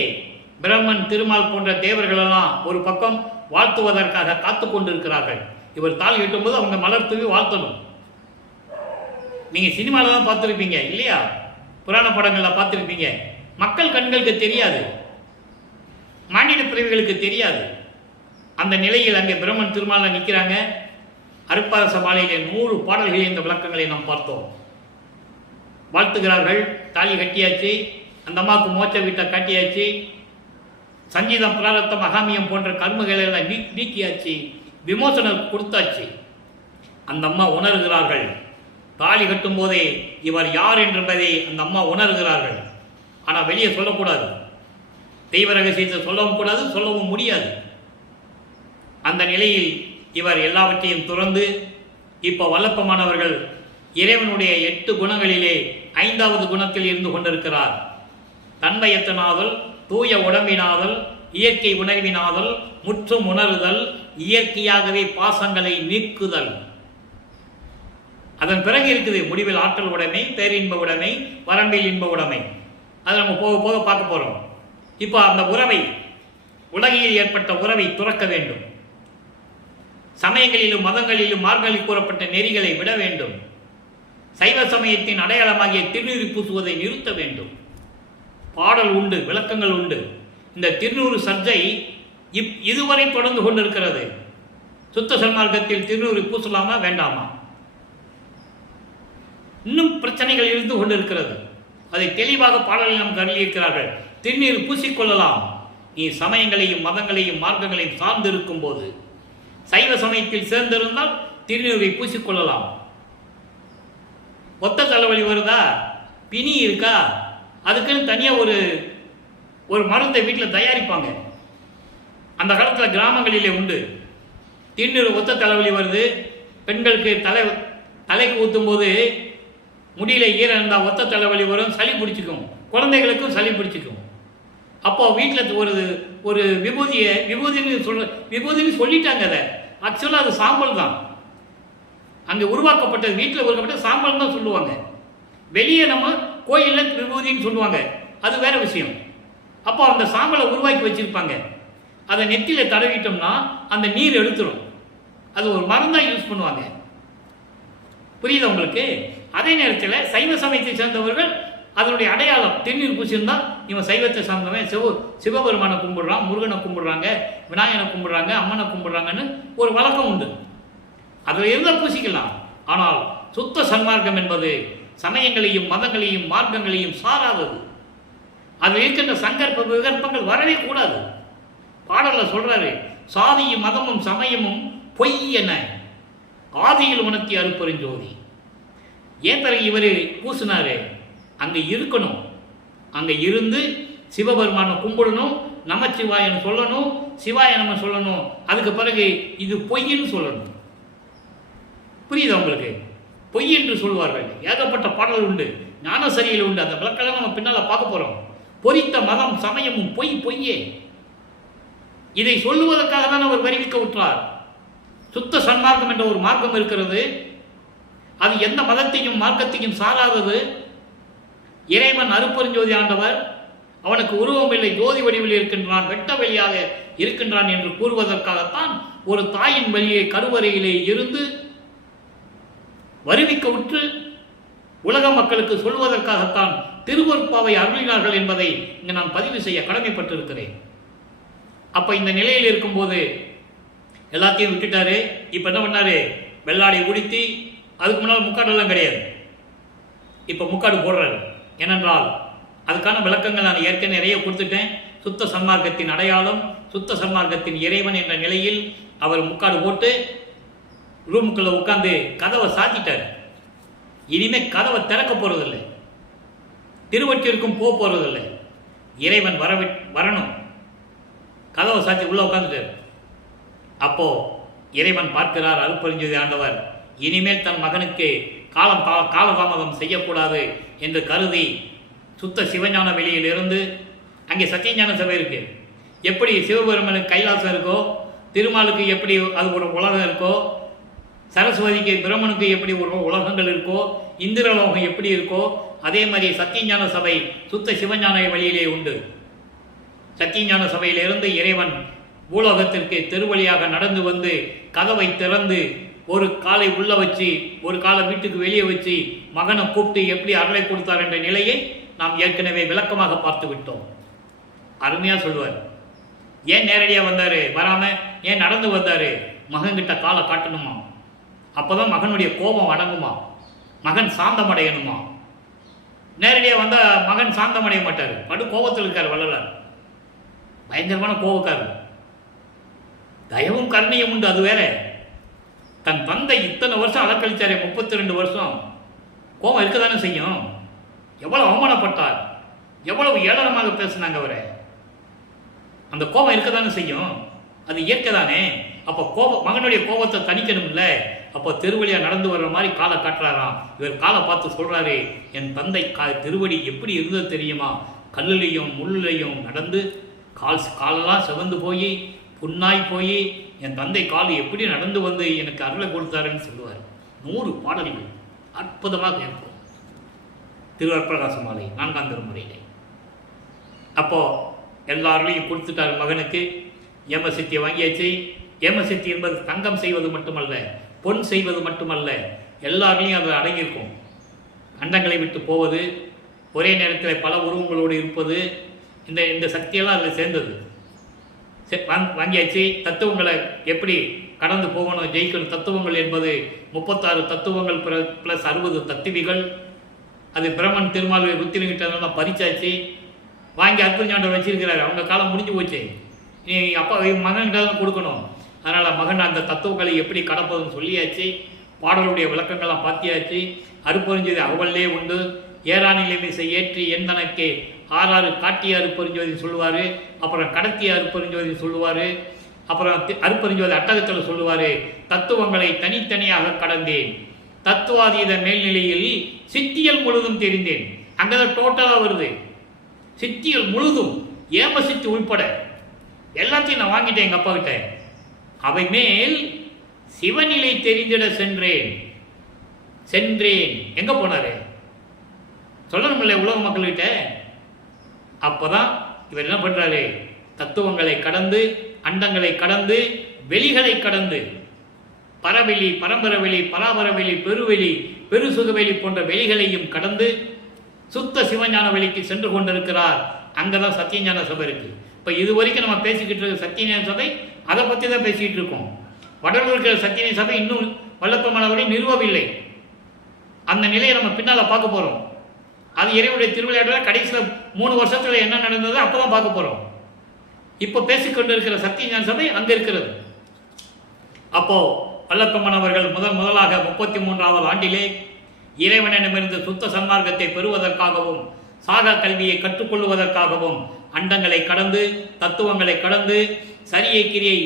பிரம்மன், திருமால் போன்ற தேவர்களெல்லாம் ஒரு பக்கம் வாழ்த்துவதற்காக காத்து கொண்டிருக்கிறார்கள். இவர் தாலி கட்டும்போது அவங்க மலர் தூவி வாழ்த்தணும். நீங்கள் சினிமாவில் தான் பார்த்துருப்பீங்க இல்லையா, புராண படங்களில் பார்த்துருப்பீங்க. மக்கள் கண்களுக்கு தெரியாது, மானிட பிறவிகளுக்கு தெரியாது. அந்த நிலையில் அங்கே பிரம்மன் திருமால நிற்கிறாங்க. அருப்பாரச மாலையிலே 100 பாடல்களில் இந்த விளக்கங்களை நாம் பார்த்தோம். வாழ்த்துகிறார்கள். தாலி கட்டியாச்சு, அந்த அம்மாவுக்கு மோட்ச வீட்டை கட்டியாச்சு, சங்கீதம், பிராரத்தம், மகாமியம் போன்ற கர்மங்களை எல்லாம் நீக்கியாச்சு, விமோசனம் கொடுத்தாச்சு. அந்த அம்மா உணர்கிறார்கள். தாலி கட்டும் போதே இவர் யார் என்பதை அந்த அம்மா உணர்கிறார்கள். ஆனால் வெளியே சொல்லக்கூடாது, தெய்வ ரகசியத்தை சொல்லவும் கூடாது, சொல்லவும் முடியாது. அந்த நிலையில் இவர் எல்லாவற்றையும் துறந்து இப்போ வல்லப்பமானவர்கள் இறைவனுடைய 8 குணங்களிலே 5வது குணத்தில் இருந்து கொண்டிருக்கிறார். தன்மையத்தனாதல், தூய உடம்பினாதல், இயற்கை உணர்வினாதல், முற்றும் உணர்தல், இயற்கையாகவே பாசங்களை நீக்குதல். அதன் பிறகு இருக்குது முடிவில் ஆற்றல் உடைமை, பேரின்ப உடைமை, வரம்பில் இன்ப உடைமை. அதை நம்ம போக போக பார்க்க போகிறோம். இப்போ அந்த உறவை, உலகில் ஏற்பட்ட உறவை துறக்க வேண்டும். சமயங்களிலும் மதங்களிலும் மார்களில் கூறப்பட்ட நெறிகளை விட வேண்டும். சைவ சமயத்தின் அடையாளமாகிய திருநீறு பூசுவதை நிறுத்த வேண்டும். பாடல் உண்டு, விளக்கங்கள் உண்டு. இந்த திருநூறு சர்ச்சை இதுவரை தொடர்ந்து கொண்டிருக்கிறது. சுத்த சன்மார்க்கத்தில் திருநூறு பூசலாமா வேண்டாமா, இன்னும் பிரச்சனைகள் இருந்து கொண்டிருக்கிறது. அதை தெளிவாக பாடலில் நமக்கு அருளியிருக்கிறார்கள். திருநீர் பூசிக்கொள்ளலாம் நீ சமயங்களையும் மதங்களையும் மார்க்கங்களையும் சார்ந்து இருக்கும் போது. சைவ சமயத்தில் சேர்ந்திருந்தால் திருநீரை பூசிக்கொள்ளலாம். ஒத்த தலைவலி வருதா, பிணி இருக்கா, அதுக்குன்னு தனியாக ஒரு மருந்தை வீட்டில் தயாரிப்பாங்க. அந்த காலத்தில் கிராமங்களிலே உண்டு. திருநீர் ஒத்த தலைவலி வருது, பெண்களுக்கு தலைக்கு ஊற்றும் போது முடியல ஈரம் இருந்தால் ஒத்த தலைவலி வரும், சளி பிடிச்சிக்கும், குழந்தைகளுக்கும் சளி பிடிச்சிக்கும். அப்போ வீட்டில் ஒரு விபூதின்னு சொல்லிட்டாங்க. அதை ஆக்சுவலாக அது சாம்பல் தான். அங்கே உருவாக்கப்பட்டது, வீட்டில் உருவாக்கப்பட்ட சாம்பல் தான் சொல்லுவாங்க. வெளியே நம்ம கோயிலில் விபூதின்னு சொல்லுவாங்க, அது வேற விஷயம். அப்போ அந்த சாம்பலை உருவாக்கி வச்சுருப்பாங்க. அதை நெத்தியில் தடவிட்டோம்னா அந்த நீர் எடுத்துரும். அது ஒரு மருந்தாக யூஸ் பண்ணுவாங்க. புரியுது உங்களுக்கு? அதே நேரத்தில் சைவ சமயத்தை சேர்ந்தவர்கள் அதனுடைய அடையாளம் திருநீர் பூசியிருந்தால் இவன் சைவத்தை சார்ந்தவன், சிவபெருமானை கும்பிடுறான், முருகனை கும்பிடுறாங்க, விநாயகனை கும்பிடுறாங்க, அம்மனை கும்பிடுறாங்கன்னு ஒரு வழக்கம் உண்டு. அதில் இருந்தால் பூசிக்கலாம். ஆனால் சுத்த சன்மார்க்கம் என்பது சமயங்களையும் மதங்களையும் மார்க்கங்களையும் சாராதது. அதில் இருக்கின்ற சங்கற்ப விகற்பங்கள் வரவே கூடாது. பாடல்ல சொல்றாரு, சாதியும் மதமும் சமயமும் பொய் என ஆதியில் உணர்த்தி அருட்பெருஞ்சோதி. ஏன் பிறகு இவர் பூசினாரு? அங்கே இருக்கணும், அங்கே இருந்து சிவபெருமானை கும்பிடணும், நமச்சிவாயன்னு சொல்லணும், சிவாய நம்ம சொல்லணும். அதுக்கு பிறகு இது பொய்ன்னு சொல்லணும். புரியுதா உங்களுக்கு? பொய் என்று சொல்வார்கள். ஏகப்பட்ட பாடல் உண்டு, ஞானசரியில் உண்டு. அந்த விளக்கெல்லாம் நம்ம பின்னால் பார்க்க போகிறோம். பொறித்த மதம் சமயமும் பொய் பொய்யே. இதை சொல்லுவதற்காக தான் அவர் வருவிக்க விட்டார். சுத்த சன்மார்க்கம் என்ற ஒரு மார்க்கம் இருக்கிறது. அது எந்த மதத்தையும் மார்க்கத்தையும் சாராதது. இறைவன் அருட்பெருஞ்சோதி ஆண்டவர், அவனுக்கு உருவம் இல்லை, ஜோதி வடிவில் இருக்கின்றான், வெட்ட வெளியாக இருக்கின்றான் என்று கூறுவதற்காகத்தான் ஒரு தாயின் வழியை கருவறையிலே இருந்து வருவிக்க விட்டு உலக மக்களுக்கு சொல்வதற்காகத்தான் திருவருட்பாவை அருளினார்கள் என்பதை இங்கு நான் பதிவு செய்ய கடமைப்பட்டிருக்கிறேன். அப்ப இந்த நிலையில் இருக்கும்போது எல்லாத்தையும் விட்டுட்டாரு. இப்ப என்ன பண்ணாரு? வெள்ளாடை உடுத்தி, அதுக்கு முன்னால் முக்காடெல்லாம் கிடையாது, இப்ப முக்காடு போடுறாரு. ஏனென்றால் அதுக்கான விளக்கங்கள் நான் ஏற்கனவே நிறைய கொடுத்துட்டேன். சுத்த சன்மார்க்கத்தின் அடையாளம், சுத்த சன்மார்க்கத்தின் இறைவன் என்ற நிலையில் அவர் முக்காடு போட்டு ரூமுக்குள்ள உட்கார்ந்து கதவை சாத்திட்டார். இனிமே கதவை திறக்க போறதில்லை, திருவற்றிற்கும் போறதில்லை. இறைவன் வரணும். கதவை சாத்தி உள்ள உட்கார்ந்துட்டார். அப்போ இறைவன் பார்க்கிறார், அருட்பெருஞ்சோதி ஆண்டவர் இனிமேல் தன் மகனுக்கு காலதாமதம் செய்யக்கூடாது என்று கருதி சுத்த சிவஞான வெளியிலிருந்து அங்கே சத்தியஞான சபை இருக்கு. எப்படி சிவபெருமனுக்கு கைலாசம் இருக்கோ, திருமாலுக்கு எப்படி அது ஒரு உலகம் இருக்கோ, சரஸ்வதிக்கு பிரம்மனுக்கு எப்படி ஒரு உலகங்கள் இருக்கோ, இந்திரலோகம் எப்படி இருக்கோ, அதே மாதிரி சத்தியஞான சபை சுத்த சிவஞான வழியிலே உண்டு. சத்தியஞான சபையிலிருந்து இறைவன் பூலோகத்திற்கு தெருவழியாக நடந்து வந்து கதவை திறந்து ஒரு காலை உள்ள வச்சு ஒரு காலை வீட்டுக்கு வெளியே வச்சு மகனை கூப்பிட்டு எப்படி அருளை கொடுத்தார் என்ற நிலையை நாம் ஏற்கனவே விளக்கமாக பார்த்து விட்டோம். அருமையாக சொல்லுவார். ஏன் நேரடியாக வந்தார்? வராமல் ஏன் நடந்து வந்தார்? மகன்கிட்ட காலை காட்டணுமா? அப்போதான் மகனுடைய கோபம் அடங்குமா, மகன் சாந்தம் அடையணுமா. நேரடியாக வந்தால் மகன் சாந்தம் அடைய மாட்டார், படு கோபத்தில் இருக்கார் வள்ளலார். பயங்கரமான கோபக்காரர். தயவும் கருணையும் உண்டு, அது வேற. தன் தந்தை இத்தனை வருஷம் அலக்கழிச்சாரே, 32 வருஷம், கோபம் இருக்கதானே செய்யும். எவ்வளவு அவமானப்பட்டார், எவ்வளவு ஏளனமாக பேசினாங்க அவரை. அந்த கோபம் இருக்கதானே செய்யும், அது இயற்கை தானே. அப்போ மகனுடைய கோபத்தை தணிக்கணும் இல்லை. அப்போ தெருவழியா நடந்து வர்ற மாதிரி காலை காட்டுறாராம். இவர் காலை பார்த்து சொல்றாரு, என் தந்தை திருவடி எப்படி இருந்தது தெரியுமா? கல்லுலையும் முள்ளையும் நடந்து காலெல்லாம் சிவந்து போய் புண்ணாய் போய் என் தந்தை கால் எப்படி நடந்து வந்து எனக்கு அருளை கொடுத்தாருன்னு சொல்லுவார். 100 பாடல்கள் அற்புதமாக இருக்கும். திருவற்பிரகாச மாலை 4ஆம் திருமுறையிலே. அப்போ எல்லாரையும் கொடுத்துட்டார் மகனுக்கு. ஏமசித்தியை வாங்கியாச்சு. ஏமசித்தி என்பது தங்கம் செய்வது மட்டுமல்ல, பொன் செய்வது மட்டுமல்ல, எல்லாரையும் அது அடங்கியிருக்கும். அண்டங்களை விட்டு போவது, ஒரே நேரத்தில் பல உருவங்களோடு இருப்பது, இந்த சக்தியெல்லாம் அதில் சேர்ந்தது. வாங்கியாச்சு. தத்துவங்களை எப்படி கடந்து போகணும், ஜெயிக்கணும். தத்துவங்கள் என்பது 36 தத்துவங்கள் ப்ளஸ் 60 தத்துவிகள். அது பிரம்மன் திருமால் ருத்திரங்கிட்டதெல்லாம் பறிச்சாச்சு. வாங்கி அற்புதஞாண்டவர் வச்சிருக்கிறாரு. அவங்க காலம் முடிஞ்சு போச்சு. நீ அப்பா மகன்கிட்ட தான் கொடுக்கணும். அதனால் மகன் அந்த தத்துவங்களை எப்படி கடப்பதுன்னு சொல்லியாச்சு. பாடலுடைய விளக்கங்கள்லாம் பார்த்தியாச்சு. அருட்பெருஞ்சோதி அகவல்லே உண்டு. ஏறானிலை மீசை ஏற்றி எந்தனக்கே 6 காட்டிய அருட்பெருஞ்சோதி சொல்லுவார். அப்புறம் கடத்திய அருட்பெருஞ்சோதி சொல்லுவார். அப்புறம் அருட்பெருஞ்சோதி அட்டகத்தில் சொல்லுவார், தத்துவங்களை தனித்தனியாக கடந்தேன், தத்துவாதீத மேல்நிலையில் சித்தியல் முழுதும் தெரிந்தேன். அங்கதான் டோட்டலாக வருது. சித்தியல் முழுதும், ஏம சித்தி உள்பட எல்லாத்தையும் நான் வாங்கிட்டேன் எங்கள் அப்பா கிட்ட. அவை மேல் சிவநிலை தெரிந்திட சென்றேன். எங்க போனாரு சொல்லணும்ல உலக மக்கள்கிட்ட. அப்போதான் இவர் என்ன பண்றாரு? தத்துவங்களை கடந்து, அண்டங்களை கடந்து, வெளிகளை கடந்து, பரவெளி, பரம்பரவெளி, பராபரவெளி, பெருவெளி, பெருசுகவெளி போன்ற வெளிகளையும் கடந்து சுத்த சிவஞான வெளிக்கு சென்று கொண்டிருக்கிறார். அங்கதான் சத்தியஞான சபை இருக்கு. இப்போ இது வரைக்கும் நம்ம பேசிக்கிட்டு இருக்க சத்தியஞான சபை அதை பற்றி தான் பேசிக்கிட்டு இருக்கோம். வடலூர் இருக்கிற சத்தியஞான சபை இன்னும் வல்லப்பமானவரை நிறுவவில்லை. அந்த நிலையை நம்ம பின்னால் பார்க்க போகிறோம். அது இறைவனுடைய திருவிளையாடல கடைசியில் 3 வருஷத்தில் என்ன நடந்தது அப்போ தான் பார்க்க போகிறோம். இப்போ பேசிக்கொண்டிருக்கிற சத்தியஞான சபை அங்கே இருக்கிறது. அப்போ வல்லப்பெருமான் அவர்கள் முதலாக 33வது ஆண்டிலே இறைவனிடமிருந்து சுத்த சன்மார்க்கத்தை பெறுவதற்காகவும் சாகா கல்வியை கற்றுக்கொள்வதற்காகவும் அண்டங்களை கடந்து தத்துவங்களை கடந்து சரியை கிரியை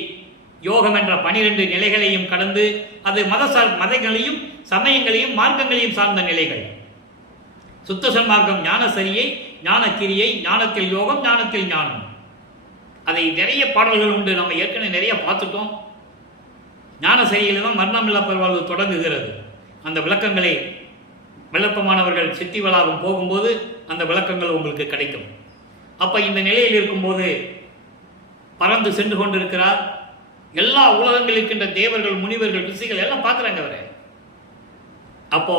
யோகம் என்ற 12 நிலைகளையும் கடந்து அது மதங்களையும் சமயங்களையும் மார்க்கங்களையும் சார்ந்த நிலைகள். சுத்த சன்மார்க்கம் ஞான சரியை, ஞான கிரியை, ஞானத்தில் யோகம், ஞானத்தில் ஞானம். அதை நிறைய பாடல்கள் உண்டு, நம்ம ஏற்கனவே நிறைய பார்த்துட்டோம். ஞான சரியில் தான் மரணமில்லா பெருவாழ்வு தொடங்குகிறது. அந்த விளக்கங்களை வல்லப்பெருமானவர்கள் சித்தி வளாகம் போகும்போது அந்த விளக்கங்கள் உங்களுக்கு கிடைக்கும். அப்போ இந்த நிலையில் இருக்கும்போது பறந்து சென்று கொண்டிருக்கிறார். எல்லா உலகங்களில் இருக்கின்ற தேவர்கள், முனிவர்கள், ரிஷிகள் எல்லாம் பார்க்குறாங்க அவரை. அப்போ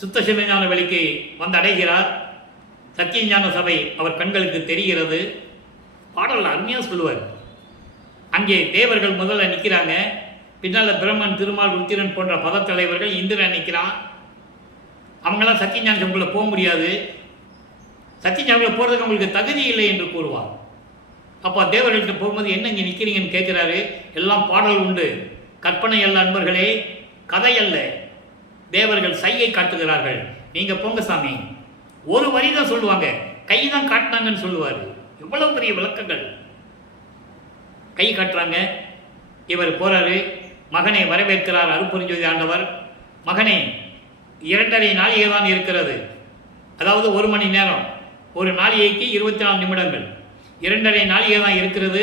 சுத்த சிவஞான வெளிக்கு வந்து அடைகிறார். சத்தியஞான சபை அவர் கண்களுக்கு தெரிகிறது. பாடல் அருமையாக சொல்லுவார். அங்கே தேவர்கள் முதல்ல நிற்கிறாங்க, பின்னால் பிரம்மன், திருமால், ருத்திரன் போன்ற பதத்தலைவர்கள், இந்திரன் நிற்கிறான். அவங்களாம் சத்தியஞான சபைக்குள்ள போக முடியாது, சத்தியஞானில் போகிறதுக்கு அவங்களுக்கு தகுதி இல்லை என்று கூறுவார். அப்போ தேவர்கள்ட்ட போகும்போது என்ன இங்கே நிற்கிறீங்கன்னு கேட்குறாரு. எல்லாம் பாடல் உண்டு, கற்பனை அல்ல அன்பர்களே, கதை அல்ல. தேவர்கள் சையை காட்டுகிறார்கள். நீங்கள் போங்க சாமி. ஒரு வரி தான் சொல்லுவாங்க, கை தான் காட்டினாங்கன்னு சொல்லுவார். எவ்வளவு பெரிய விளக்கங்கள். கை காட்டுறாங்க. இவர் போறாரு, மகனை வரவேற்கிறார் அருட்பெருஞ்சோதி ஆண்டவர். மகனே, 2.5 நாளிகை தான் இருக்கிறது, அதாவது 1 மணி நேரம். ஒரு நாளிகைக்கு 24 நிமிடங்கள். 2.5 நாளிகை தான் இருக்கிறது.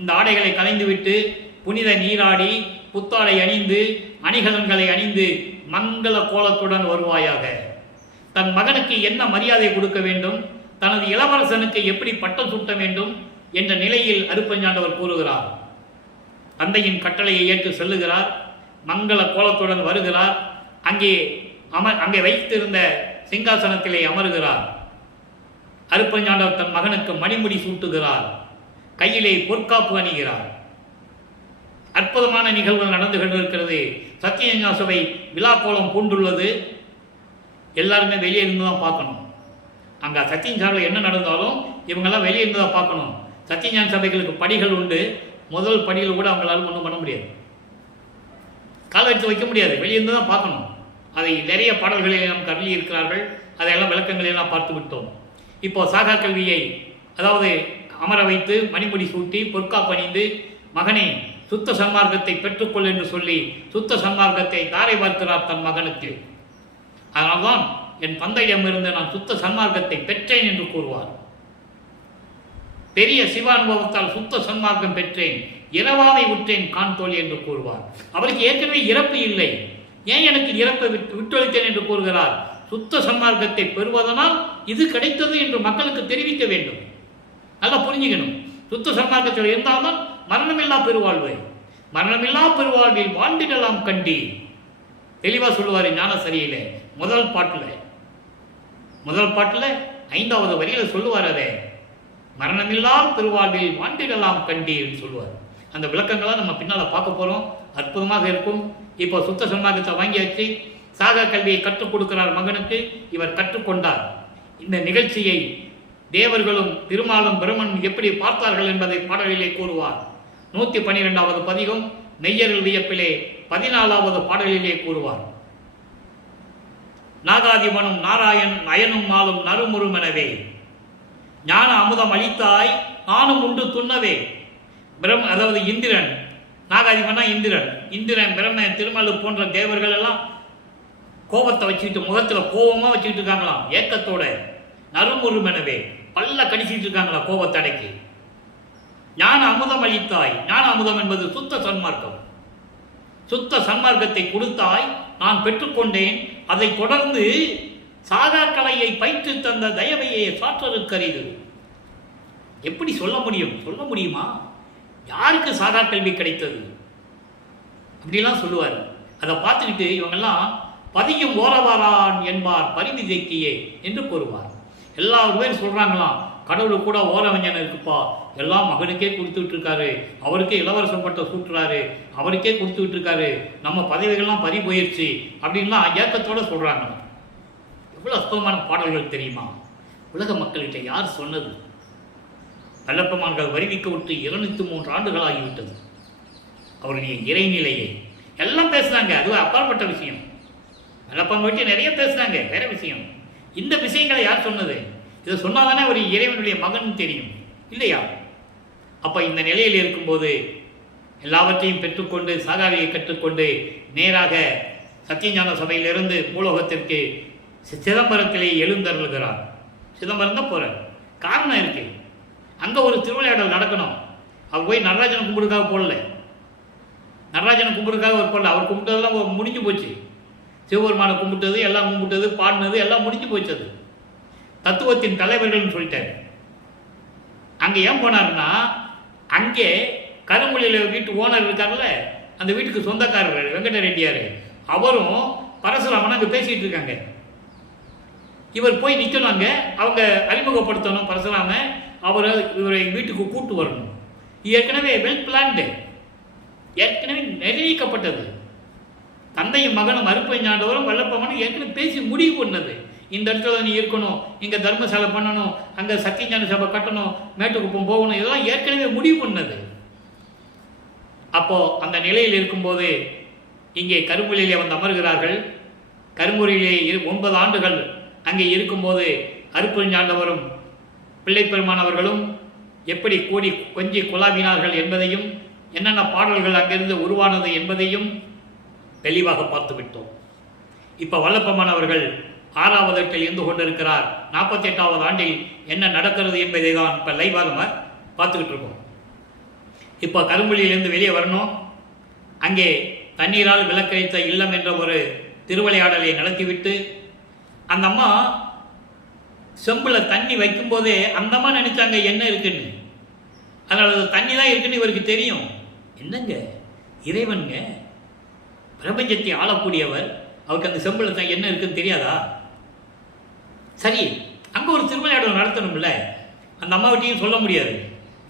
இந்த ஆடைகளை களைந்துவிட்டு புனித நீராடி புத்தாடை அணிந்து அணிகலன்களை அணிந்து மங்கள கோலத்துடன் வருவாயாக. தன் மகனுக்கு என்ன மரியாதை கொடுக்க வேண்டும், தனது இளவரசனுக்கு எப்படி பட்டம் சூட்ட வேண்டும் என்ற நிலையில் அருட்பெருஞ்சாண்டவர் கூறுகிறார். தந்தையின் கட்டளையை ஏற்று செல்லுகிறார். மங்கள கோலத்துடன் வருகிறார். அங்கே வைத்திருந்த சிங்காசனத்திலே அமருகிறார். அருட்பெருஞ்சாண்டவர் தன் மகனுக்கு மணிமுடி சூட்டுகிறார். கையிலே பொற்காப்பு அணிகிறார். அற்புதமான நிகழ்வுகள் நடந்து கொண்டிருக்கிறது. சத்தியஞான சபை விழா கோலம் பூண்டுள்ளது. எல்லாருமே வெளியே இருந்து தான் பார்க்கணும். அங்கே சத்தியஞான சபையில் என்ன நடந்தாலும் இவங்கெல்லாம் வெளியே இருந்து தான் பார்க்கணும். சத்தியஞான சபைகளுக்கு படிகள் உண்டு. முதல் படியில் கூட அவங்களால ஒன்றும் பண்ண முடியாது, கால எடுத்து வைக்க முடியாது, வெளியிருந்து தான் பார்க்கணும். அதை நிறைய பாடல்களை நாம் கருளி இருக்கிறார்கள். அதையெல்லாம் விளக்கங்களெல்லாம் பார்த்து விட்டோம். இப்போ சாகா கல்வியை, அதாவது அமர வைத்து மணிமுடி சூட்டி பொற்காப்பு அணிந்து, மகனே சுத்த சன்மார்க்கத்தை பெற்றுக்கொள் என்று சொல்லி சுத்த சன்மார்க்கத்தை தாரை பார்க்கிறார் தன் மகனுக்கு. அதனால்தான் என் தந்தையிடமிருந்து நான் சுத்த சன்மார்க்கத்தை பெற்றேன் என்று கூறுவார். பெரிய சிவானுபவத்தால் சுத்த சன்மார்க்கம் பெற்றேன், இரவாவை விட்டேன் காண்தோல் என்று கூறுவார். அவருக்கு ஏற்கனவே இறப்பு இல்லை, ஏன் எனக்கு இறப்பை விட்டொழித்தேன் என்று கூறுகிறார். சுத்த சன்மார்க்கத்தை பெறுவதனால் இது கிடைத்தது என்று மக்களுக்கு தெரிவிக்க வேண்டும். நல்லா புரிஞ்சுக்கணும். சுத்த சன்மார்க்கத்தில் இருந்தால்தான் மரணமில்லா பெருவாழ்வு. மரணமில்லா பெருவாழ்வில் வாழ்ந்திடலாம் கண்டி. தெளிவாக சொல்லுவார் ஞான சரியில முதல் பாட்டில் 5வது வரியில் சொல்லுவார். அதை மரணமில்லா பெருவாழ்வில் வாழ்ந்திடலாம் கண்டி என்று சொல்லுவார். அந்த விளக்கங்களை நம்ம பின்னால் பார்க்க போகிறோம். அற்புதமாக இருக்கும். இப்போ சுத்த சன்மார்க்கத்தை வாங்கியாச்சு. சாகா கல்வியை கற்றுக் கொடுக்கிறார் மகனுக்கு. இவர் கற்றுக்கொண்டார். இந்த நிகழ்ச்சியை தேவர்களும் திருமாலும் பிரம்மனும் எப்படி பார்த்தார்கள் என்பதை பாடலிலே கூறுவார். 112வது பதிகம் மெய்யருள் வியப்பிலே 14வது பாடலிலே கூறுவார். நாகாதிபனும் நாராயண் நயனும் மாலும் நறுமுறுமெனவே ஞான அமுதம் அளித்தாய் நானும் உண்டு துண்ணவே. அதாவது இந்திரன், நாகாதிபனா இந்திரன் பிரம்மன், திருமாலு போன்ற தேவர்கள் எல்லாம் கோபத்தை வச்சுக்கிட்டு, முகத்தில் கோபமாக வச்சுக்கிட்டு இருக்காங்களாம். ஏக்கத்தோட நறுமுறுமெனவே பல்ல கடிச்சிட்டு இருக்காங்களா கோபத்தடைக்கு. ஞான அமுதம் அளித்தாய். ஞான அமுதம் என்பது சுத்த சன்மார்க்கம். சுத்த சன்மார்க்கத்தை கொடுத்தாய், நான் பெற்றுக்கொண்டேன். அதை தொடர்ந்து சாகா கலையை பயிற்று தந்த தயவையை சாற்றலுக்கரிது. எப்படி சொல்ல முடியுமா? யாருக்கு சாகா கல்வி கிடைத்தது அப்படிலாம் சொல்லுவார். அதை பார்த்துக்கிட்டு இவங்கெல்லாம் பதியும் ஓரவாரான் என்பார் பரிதி தேக்கியே என்று கூறுவார். எல்லா பேரும் சொல்றாங்களாம், கடவுள் கூட ஓரவஞ்சனை இருக்குப்பா, எல்லாம் மகனுக்கே கொடுத்துட்டு இருக்காரு, அவருக்கே இளவரசம் பட்டம் சூட்டுறாரு, அவருக்கே கொடுத்துட்டு இருக்காரு, நம்ம பதவிகள்லாம் பறி போயிடுச்சு அப்படின்லாம் ஏக்கத்தோட சொல்றாங்க. எவ்வளவு அற்புதமான பாடல்கள் தெரியுமா? உலக மக்கள்கிட்ட யார் சொன்னது? வல்லப்பமான்கள் வருவிக்க விட்டு 203 ஆண்டுகள் ஆகிவிட்டது. அவருடைய இறைநிலையை எல்லாம் பேசுனாங்க, அது அப்பாற்பட்ட விஷயம். வல்லப்பன் பற்றி நிறைய பேசுனாங்க, வேற விஷயம். இந்த விஷயங்களை யார் சொன்னது? இதை சொன்னாதானே ஒரு இறைவனுடைய மகன் தெரியும் இல்லையா? அப்போ இந்த நிலையில் இருக்கும்போது எல்லாவற்றையும் பெற்றுக்கொண்டு சாகாவியை கற்றுக்கொண்டு நேராக சத்தியஞான சபையிலிருந்து பூலோகத்திற்கு சிதம்பரத்திலே எழுந்தருளுகிறார். சிதம்பரம் தான் போகிறார். காரணம் இருக்கு, அங்கே ஒரு திருவிளையாடல் நடக்கணும். அவர் போய் நடராஜனை கும்பிடுக்காக போடல, நடராஜனை கும்பிடுக்காக அவர் போடல. அவர் கும்பிட்டதெல்லாம் முடிஞ்சு போச்சு. சிவபெருமானை கும்பிட்டது, எல்லாம் கும்பிட்டது, பாடினது எல்லாம் முடிஞ்சு போச்சு. அது தத்துவத்தின் தலைவர்கள்னு சொல்லிட்டார். அங்கே ஏன் போனார்னா, அங்கே கருங்குழியில் வீட்டு ஓனர் இருக்கார்ல, அந்த வீட்டுக்கு சொந்தக்காரர் வெங்கட ரெட்டியார், அவரும் பரசுராமன் அங்கே பேசிகிட்டு இருக்காங்க. இவர் போய் நிற்கணும், அங்கே அவங்க அறிமுகப்படுத்தணும் பரசுராம, அவரை இவரை வீட்டுக்கு கூட்டு வரணும். ஏற்கனவே வெல் பிளான்டு, ஏற்கனவே நிர்ணயிக்கப்பட்டது. தந்தையும் மகனும் அருப்பஞ்சாண்டவரும் வல்லப்பமனும் ஏற்கனவே பேசி முடிவு பண்ணது. இந்த இடத்துல நீ இருக்கணும், இங்கே தர்மசாலை பண்ணணும், அங்கே சத்தியஞான சபை கட்டணும், மேட்டுக்குப்பம் போகணும், இதெல்லாம் ஏற்கனவே முடிவு பண்ணது. அப்போது அந்த நிலையில் இருக்கும்போது இங்கே கருங்குழியிலே வந்து அமர்கிறார்கள். கருங்குழியிலே 9 ஆண்டுகள் அங்கே இருக்கும்போது அருப்பஞ்சாண்டவரும் பிள்ளை பெருமானவர்களும் எப்படி கூடி கொஞ்சி குழாவினார்கள் என்பதையும், என்னென்ன பாடல்கள் அங்கிருந்து உருவானது என்பதையும் தெளிவாக பார்த்து விட்டோம். இப்போ வல்லப்பமானவர்கள் 6வது எட்டில் இருந்து கொண்டிருக்கிறார். 48வது ஆண்டில் என்ன நடக்கிறது என்பதை தான் இப்போ லைவாக நம்ம பார்த்துக்கிட்டு இருக்கோம். இப்போ கருங்குழியிலிருந்து வெளியே வரணும். அங்கே தண்ணீரால் விளக்கழித்த இல்லம் என்ற ஒரு திருவிளையாடலை நடத்திவிட்டு அந்த அம்மா செம்பில் தண்ணி வைக்கும்போதே அந்த அம்மா நினைச்சாங்க என்ன இருக்குன்னு. அதனால தண்ணி தான் இருக்குன்னு இவருக்கு தெரியும். என்னங்க இறைவனுங்க, பிரபஞ்சத்தை ஆளக்கூடியவர், அவருக்கு அந்த செம்பில் என்ன இருக்குன்னு தெரியாதா? சரி, அங்கே ஒரு திருவிளையாடல் நடத்தணும்ல. அந்த அம்மாவட்டையும் சொல்ல முடியாது,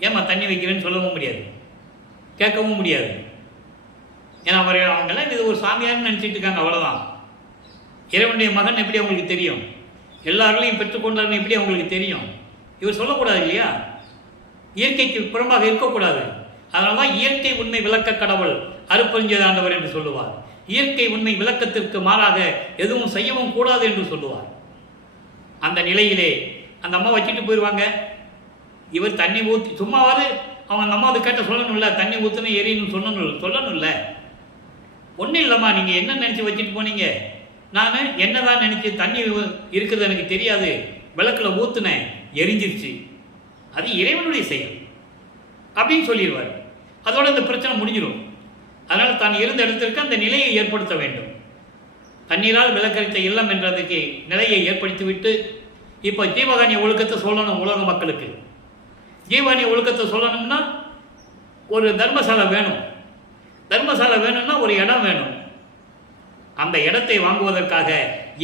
ஏமா தண்ணி வைக்கிறேன்னு சொல்லவும் முடியாது, கேட்கவும் முடியாது. ஏன்னா அவங்கெல்லாம் இது ஒரு சாமியார்னு நினச்சிட்டு இருக்காங்க, அவ்வளோதான். இறைவனுடைய மகன் எப்படி அவங்களுக்கு தெரியும்? எல்லாரையும் பெற்றுக்கொண்டார்னு எப்படி அவங்களுக்கு தெரியும்? இவர் சொல்லக்கூடாது இல்லையா? இயற்கைக்கு புறம்பாக இருக்கக்கூடாது. அதனால தான் இயற்கை உண்மை விளக்க கடவுள் அருப்பஞ்சேதாண்டவர் என்று சொல்லுவார். இயற்கை உண்மை விளக்கத்திற்கு மாறாக எதுவும் செய்யவும் கூடாது என்று சொல்லுவார். அந்த நிலையிலே அந்த அம்மா வச்சுட்டு போயிடுவாங்க. இவர் தண்ணி ஊற்றி சும்மாவது அவன் அந்த அம்மா அது கேட்ட சொல்லணும்ல, தண்ணி ஊற்றுன்னு எரியணும்னு சொல்லணும்ல. ஒன்றும் இல்லைம்மா, நீங்கள் என்ன நினச்சி வச்சுட்டு போனீங்க? நான் என்னதான் நினச்சி தண்ணி இருக்கிறது எனக்கு தெரியாது, விளக்கில் ஊற்றுனேன், எரிஞ்சிருச்சு, அது இறைவனுடைய செயல் அப்படின்னு சொல்லிடுவார். அதோட இந்த பிரச்சனை முடிஞ்சிடும். அதனால் தான் இருந்த இடத்திற்கு அந்த நிலையை ஏற்படுத்த வேண்டும். தண்ணீரால் விளக்கரித்த இல்லம் என்றதுக்கு நிலையை ஏற்படுத்திவிட்டு இப்போ ஜீவகானிய ஒழுக்கத்தை சொல்லணும் உலக மக்களுக்கு. ஜீவகானிய ஒழுக்கத்தை சொல்லணும்னா ஒரு தர்மசாலை வேணும். தர்மசாலை வேணும்னா ஒரு இடம் வேணும். அந்த இடத்தை வாங்குவதற்காக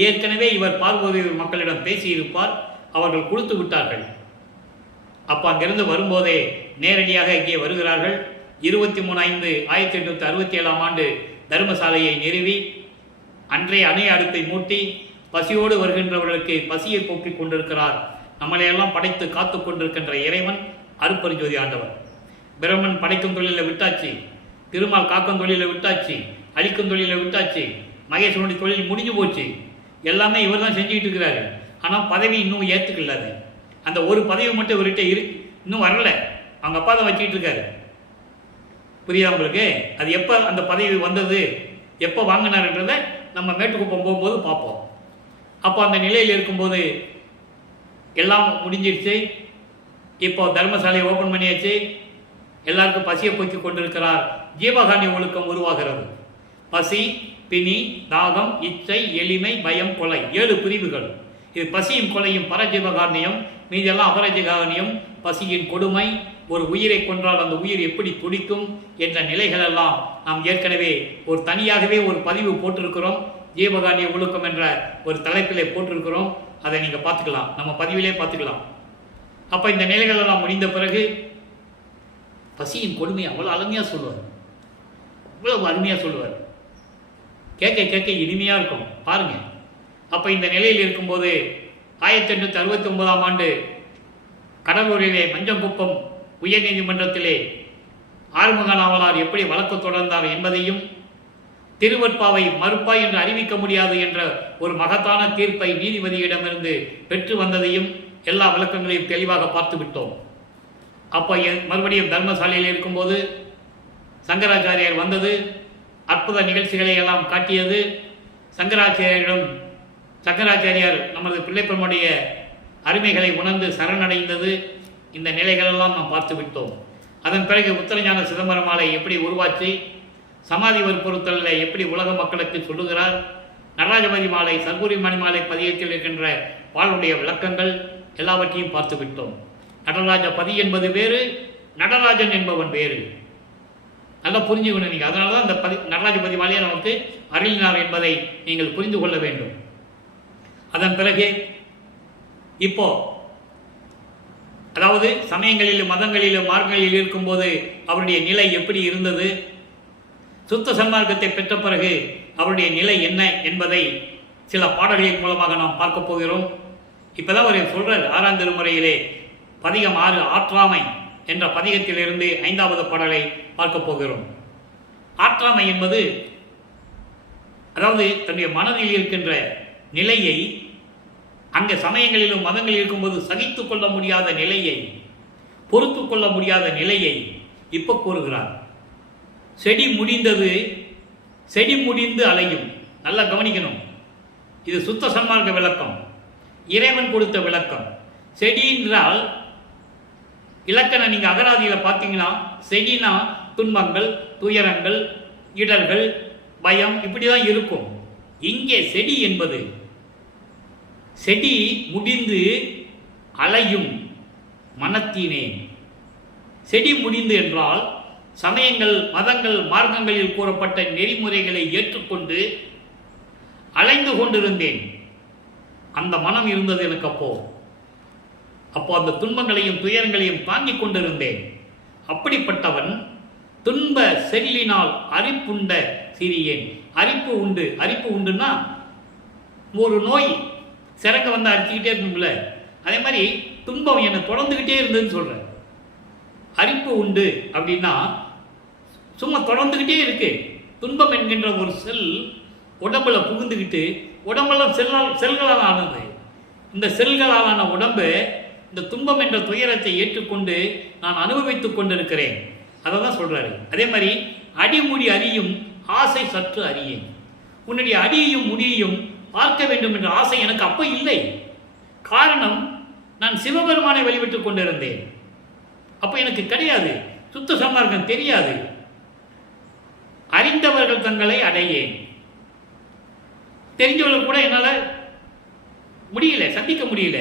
ஏற்கனவே இவர் பார்வதி மக்களிடம் பேசியிருப்பார், அவர்கள் கொடுத்து விட்டார்கள். அப்போ அங்கிருந்து வரும்போதே நேரடியாக இங்கே வருகிறார்கள். 23/5/1867 ஆண்டு தர்மசாலையை நிறுவி அன்றைய அணைய அடுப்பை மூட்டி பசியோடு வருகின்றவர்களுக்கு பசியை போக்கிக் கொண்டிருக்கிறார். நம்மளையெல்லாம் படைத்து காத்து கொண்டிருக்கின்ற இறைவன் அருட்பெருஞ்சோதி ஆண்டவர். பிரம்மன் படைக்கும் தொழிலை விட்டாச்சு, திருமால் காக்கும் தொழிலை விட்டாச்சு, அழிக்கும் தொழிலை விட்டாச்சு, மகேஸ்வரனுடைய தொழில் முடிஞ்சு போச்சு. எல்லாமே இவர் தான் செஞ்சுக்கிட்டு இருக்கிறாரு. ஆனால் பதவி இன்னும் ஏற்றுக்கலாது. அந்த ஒரு பதவி மட்டும் இவர்கிட்ட இன்னும் வரல. அவங்க அப்பா தான் வச்சுக்கிட்டு இருக்காரு. புரியுதா உங்களுக்கு? அது எப்போ அந்த பதவி வந்தது, எப்போ வாங்கினாருன்றதை நம்ம மேட்டுக்குப்பம் போகும்போது பார்ப்போம். அப்போ அந்த நிலையில் இருக்கும்போது எல்லாம் முடிஞ்சிருச்சு. இப்போ தர்மசாலையை ஓப்பன் பண்ணியாச்சு. எல்லாருக்கும் பசியை போக்கி கொண்டிருக்கிறார். ஜீவகானிய ஒழுக்கம் உருவாகிறது. பசி, பிணி, தாகம், இச்சை, எளிமை, பயம், கொலை, 7 பிரிவுகள். இது பசியும் கொலையும் பரஜீவகாரணியம், மீதெல்லாம் அபரஜீவகாரணியம். பசியின் கொடுமை, ஒரு உயிரை கொன்றால் அந்த உயிர் எப்படி துடிக்கும் என்ற நிலைகளெல்லாம் நாம் ஏற்கனவே ஒரு தனியாகவே ஒரு பதிவு போட்டிருக்கிறோம். ஜீவகானிய ஒழுக்கம் என்ற ஒரு தலைப்பிலே போட்டிருக்கிறோம். அதை நீங்கள் பார்த்துக்கலாம், நம்ம பதிவிலே பார்த்துக்கலாம். அப்போ இந்த நிலைகளெல்லாம் முடிந்த பிறகு பசியின் கொடுமை அவ்வளோ அருமையாக சொல்லுவார், அவ்வளவு அருமையாக சொல்லுவார். கேட்க கேட்க இனிமையாக இருக்கும் பாருங்கள். அப்போ இந்த நிலையில் இருக்கும்போது 1869 ஆண்டு கடலூரிலே மஞ்சங்குப்பம் உயர்நீதிமன்றத்திலே ஆறுமுக நாவலார் எப்படி வழக்கு தொடர்ந்தார் என்பதையும், திருவற்பாவை மறுப்பாய் என்று அறிவிக்க முடியாது என்ற ஒரு மகத்தான தீர்ப்பை நீதிபதியிடமிருந்து பெற்று வந்ததையும் எல்லா விளக்கங்களையும் தெளிவாக பார்த்து விட்டோம். அப்போ மறுபடியும் தர்மசாலையில் இருக்கும்போது சங்கராச்சாரியார் வந்தது, அற்புத நிகழ்ச்சிகளை எல்லாம் காட்டியது. சங்கராச்சாரியார் நமது பிள்ளைப்பெருமானுடைய அருமைகளை உணர்ந்து சரணடைந்தது. இந்த நிலைகளெல்லாம் நாம் பார்த்து விட்டோம். அதன் பிறகு உத்தரஞான சிதம்பரமாலை எப்படி உருவாக்கி சமாதி வற்புறுத்தலில் எப்படி உலக மக்களுக்கு சொல்லுகிறார், நடராஜபதி மாலை, சர்க்குரி மணிமாலை பதியத்தில் இருக்கின்ற பாலுடைய விளக்கங்கள் எல்லாவற்றையும் பார்த்து விட்டோம். நடராஜ பதி என்பது வேறு, நடராஜன் என்பவன் வேறு. நல்லா புரிஞ்சுக்கணும் நீங்கள். அதனால தான் அந்த நடராஜபதி மாலையை நமக்கு அருளினார் என்பதை நீங்கள் புரிந்து கொள்ள வேண்டும். அதன் பிறகு இப்போ அதாவது சமயங்களிலும் மதங்களிலும் மார்க்கங்களில் இருக்கும்போது அவருடைய நிலை எப்படி இருந்தது, சுத்த சன்மார்க்கத்தை பெற்ற பிறகு அவருடைய நிலை என்ன என்பதை சில பாடல்களின் மூலமாக நாம் பார்க்க போகிறோம். இப்போதான் அவர் சொல்றார், 6ஆம் திருமுறையிலே பதிகம் 6 ஆற்றாமை என்ற பதிகத்திலிருந்து 5வது பாடலை பார்க்க போகிறோம். ஆற்றாமை என்பது அதாவது தன்னுடைய மனதில் இருக்கின்ற நிலையை, அங்கே சமயங்களிலும் மதங்களில் இருக்கும்போது சகித்து கொள்ள முடியாத நிலையை, பொறுத்து கொள்ள முடியாத நிலையை இப்போ கூறுகிறார். செடி முடிந்து அலையும். நல்லா கவனிக்கணும். இது சுத்த சன்மார்க்க விளக்கம், இறைவன் கொடுத்த விளக்கம். செடி என்றால் இலக்கணம் நீங்கள் அகராதியில் பார்த்தீங்கன்னா, செடினா துன்பங்கள், துயரங்கள், இடர்கள், பயம், இப்படி தான் இருக்கும். இங்கே செடி என்பது செடி முடிந்து அலையும் மனத்தினே. செடி முடிந்து என்றால் சமயங்கள், மதங்கள், மார்க்கங்களில் கூறப்பட்ட நெறிமுறைகளை ஏற்றுக்கொண்டு அலைந்து கொண்டிருந்தேன். அந்த மனம் இருந்தது எனக்கு. அப்போ அந்த துன்பங்களையும் துயரங்களையும் தாங்கிக் கொண்டிருந்தேன். அப்படிப்பட்டவன் துன்ப செல்லினால் அரிப்புண்ட சிறியேன். அரிப்பு உண்டுன்னா ஒரு நோய் சிறங்க வந்து அரிச்சுக்கிட்டே இருக்கும்ல, அதே மாதிரி துன்பம் என்னை தொடர்ந்துக்கிட்டே இருந்ததுன்னு சொல்கிறேன். அரிப்பு உண்டு அப்படின்னா சும்மா தொடர்ந்துக்கிட்டே இருக்கு. துன்பம் என்கின்ற ஒரு செல் உடம்புல புகுந்துக்கிட்டு, உடம்பெல்லாம் செல்களால் ஆனது. இந்த செல்களாலான உடம்பு இந்த துன்பம் என்ற துயரத்தை ஏற்றுக்கொண்டு நான் அனுபவித்துக் கொண்டிருக்கிறேன். அதை தான் சொல்றாரு. அதே மாதிரி அடிமுடி அறியும் ஆசை சற்று அறியேன். உன்னுடைய அடியையும் முடியையும் பார்க்க வேண்டும் என்ற ஆசை எனக்கு அப்போ இல்லை. காரணம், நான் சிவபெருமானை வழிபட்டுக் கொண்டிருந்தேன். அப்போ எனக்கு கிடையாது, சுத்த சன்மார்க்கம் தெரியாது. அறிந்தவர்கள் தங்களை அடையேன். தெரிஞ்சவர்கள் கூட என்னால் முடியல, சந்திக்க முடியல.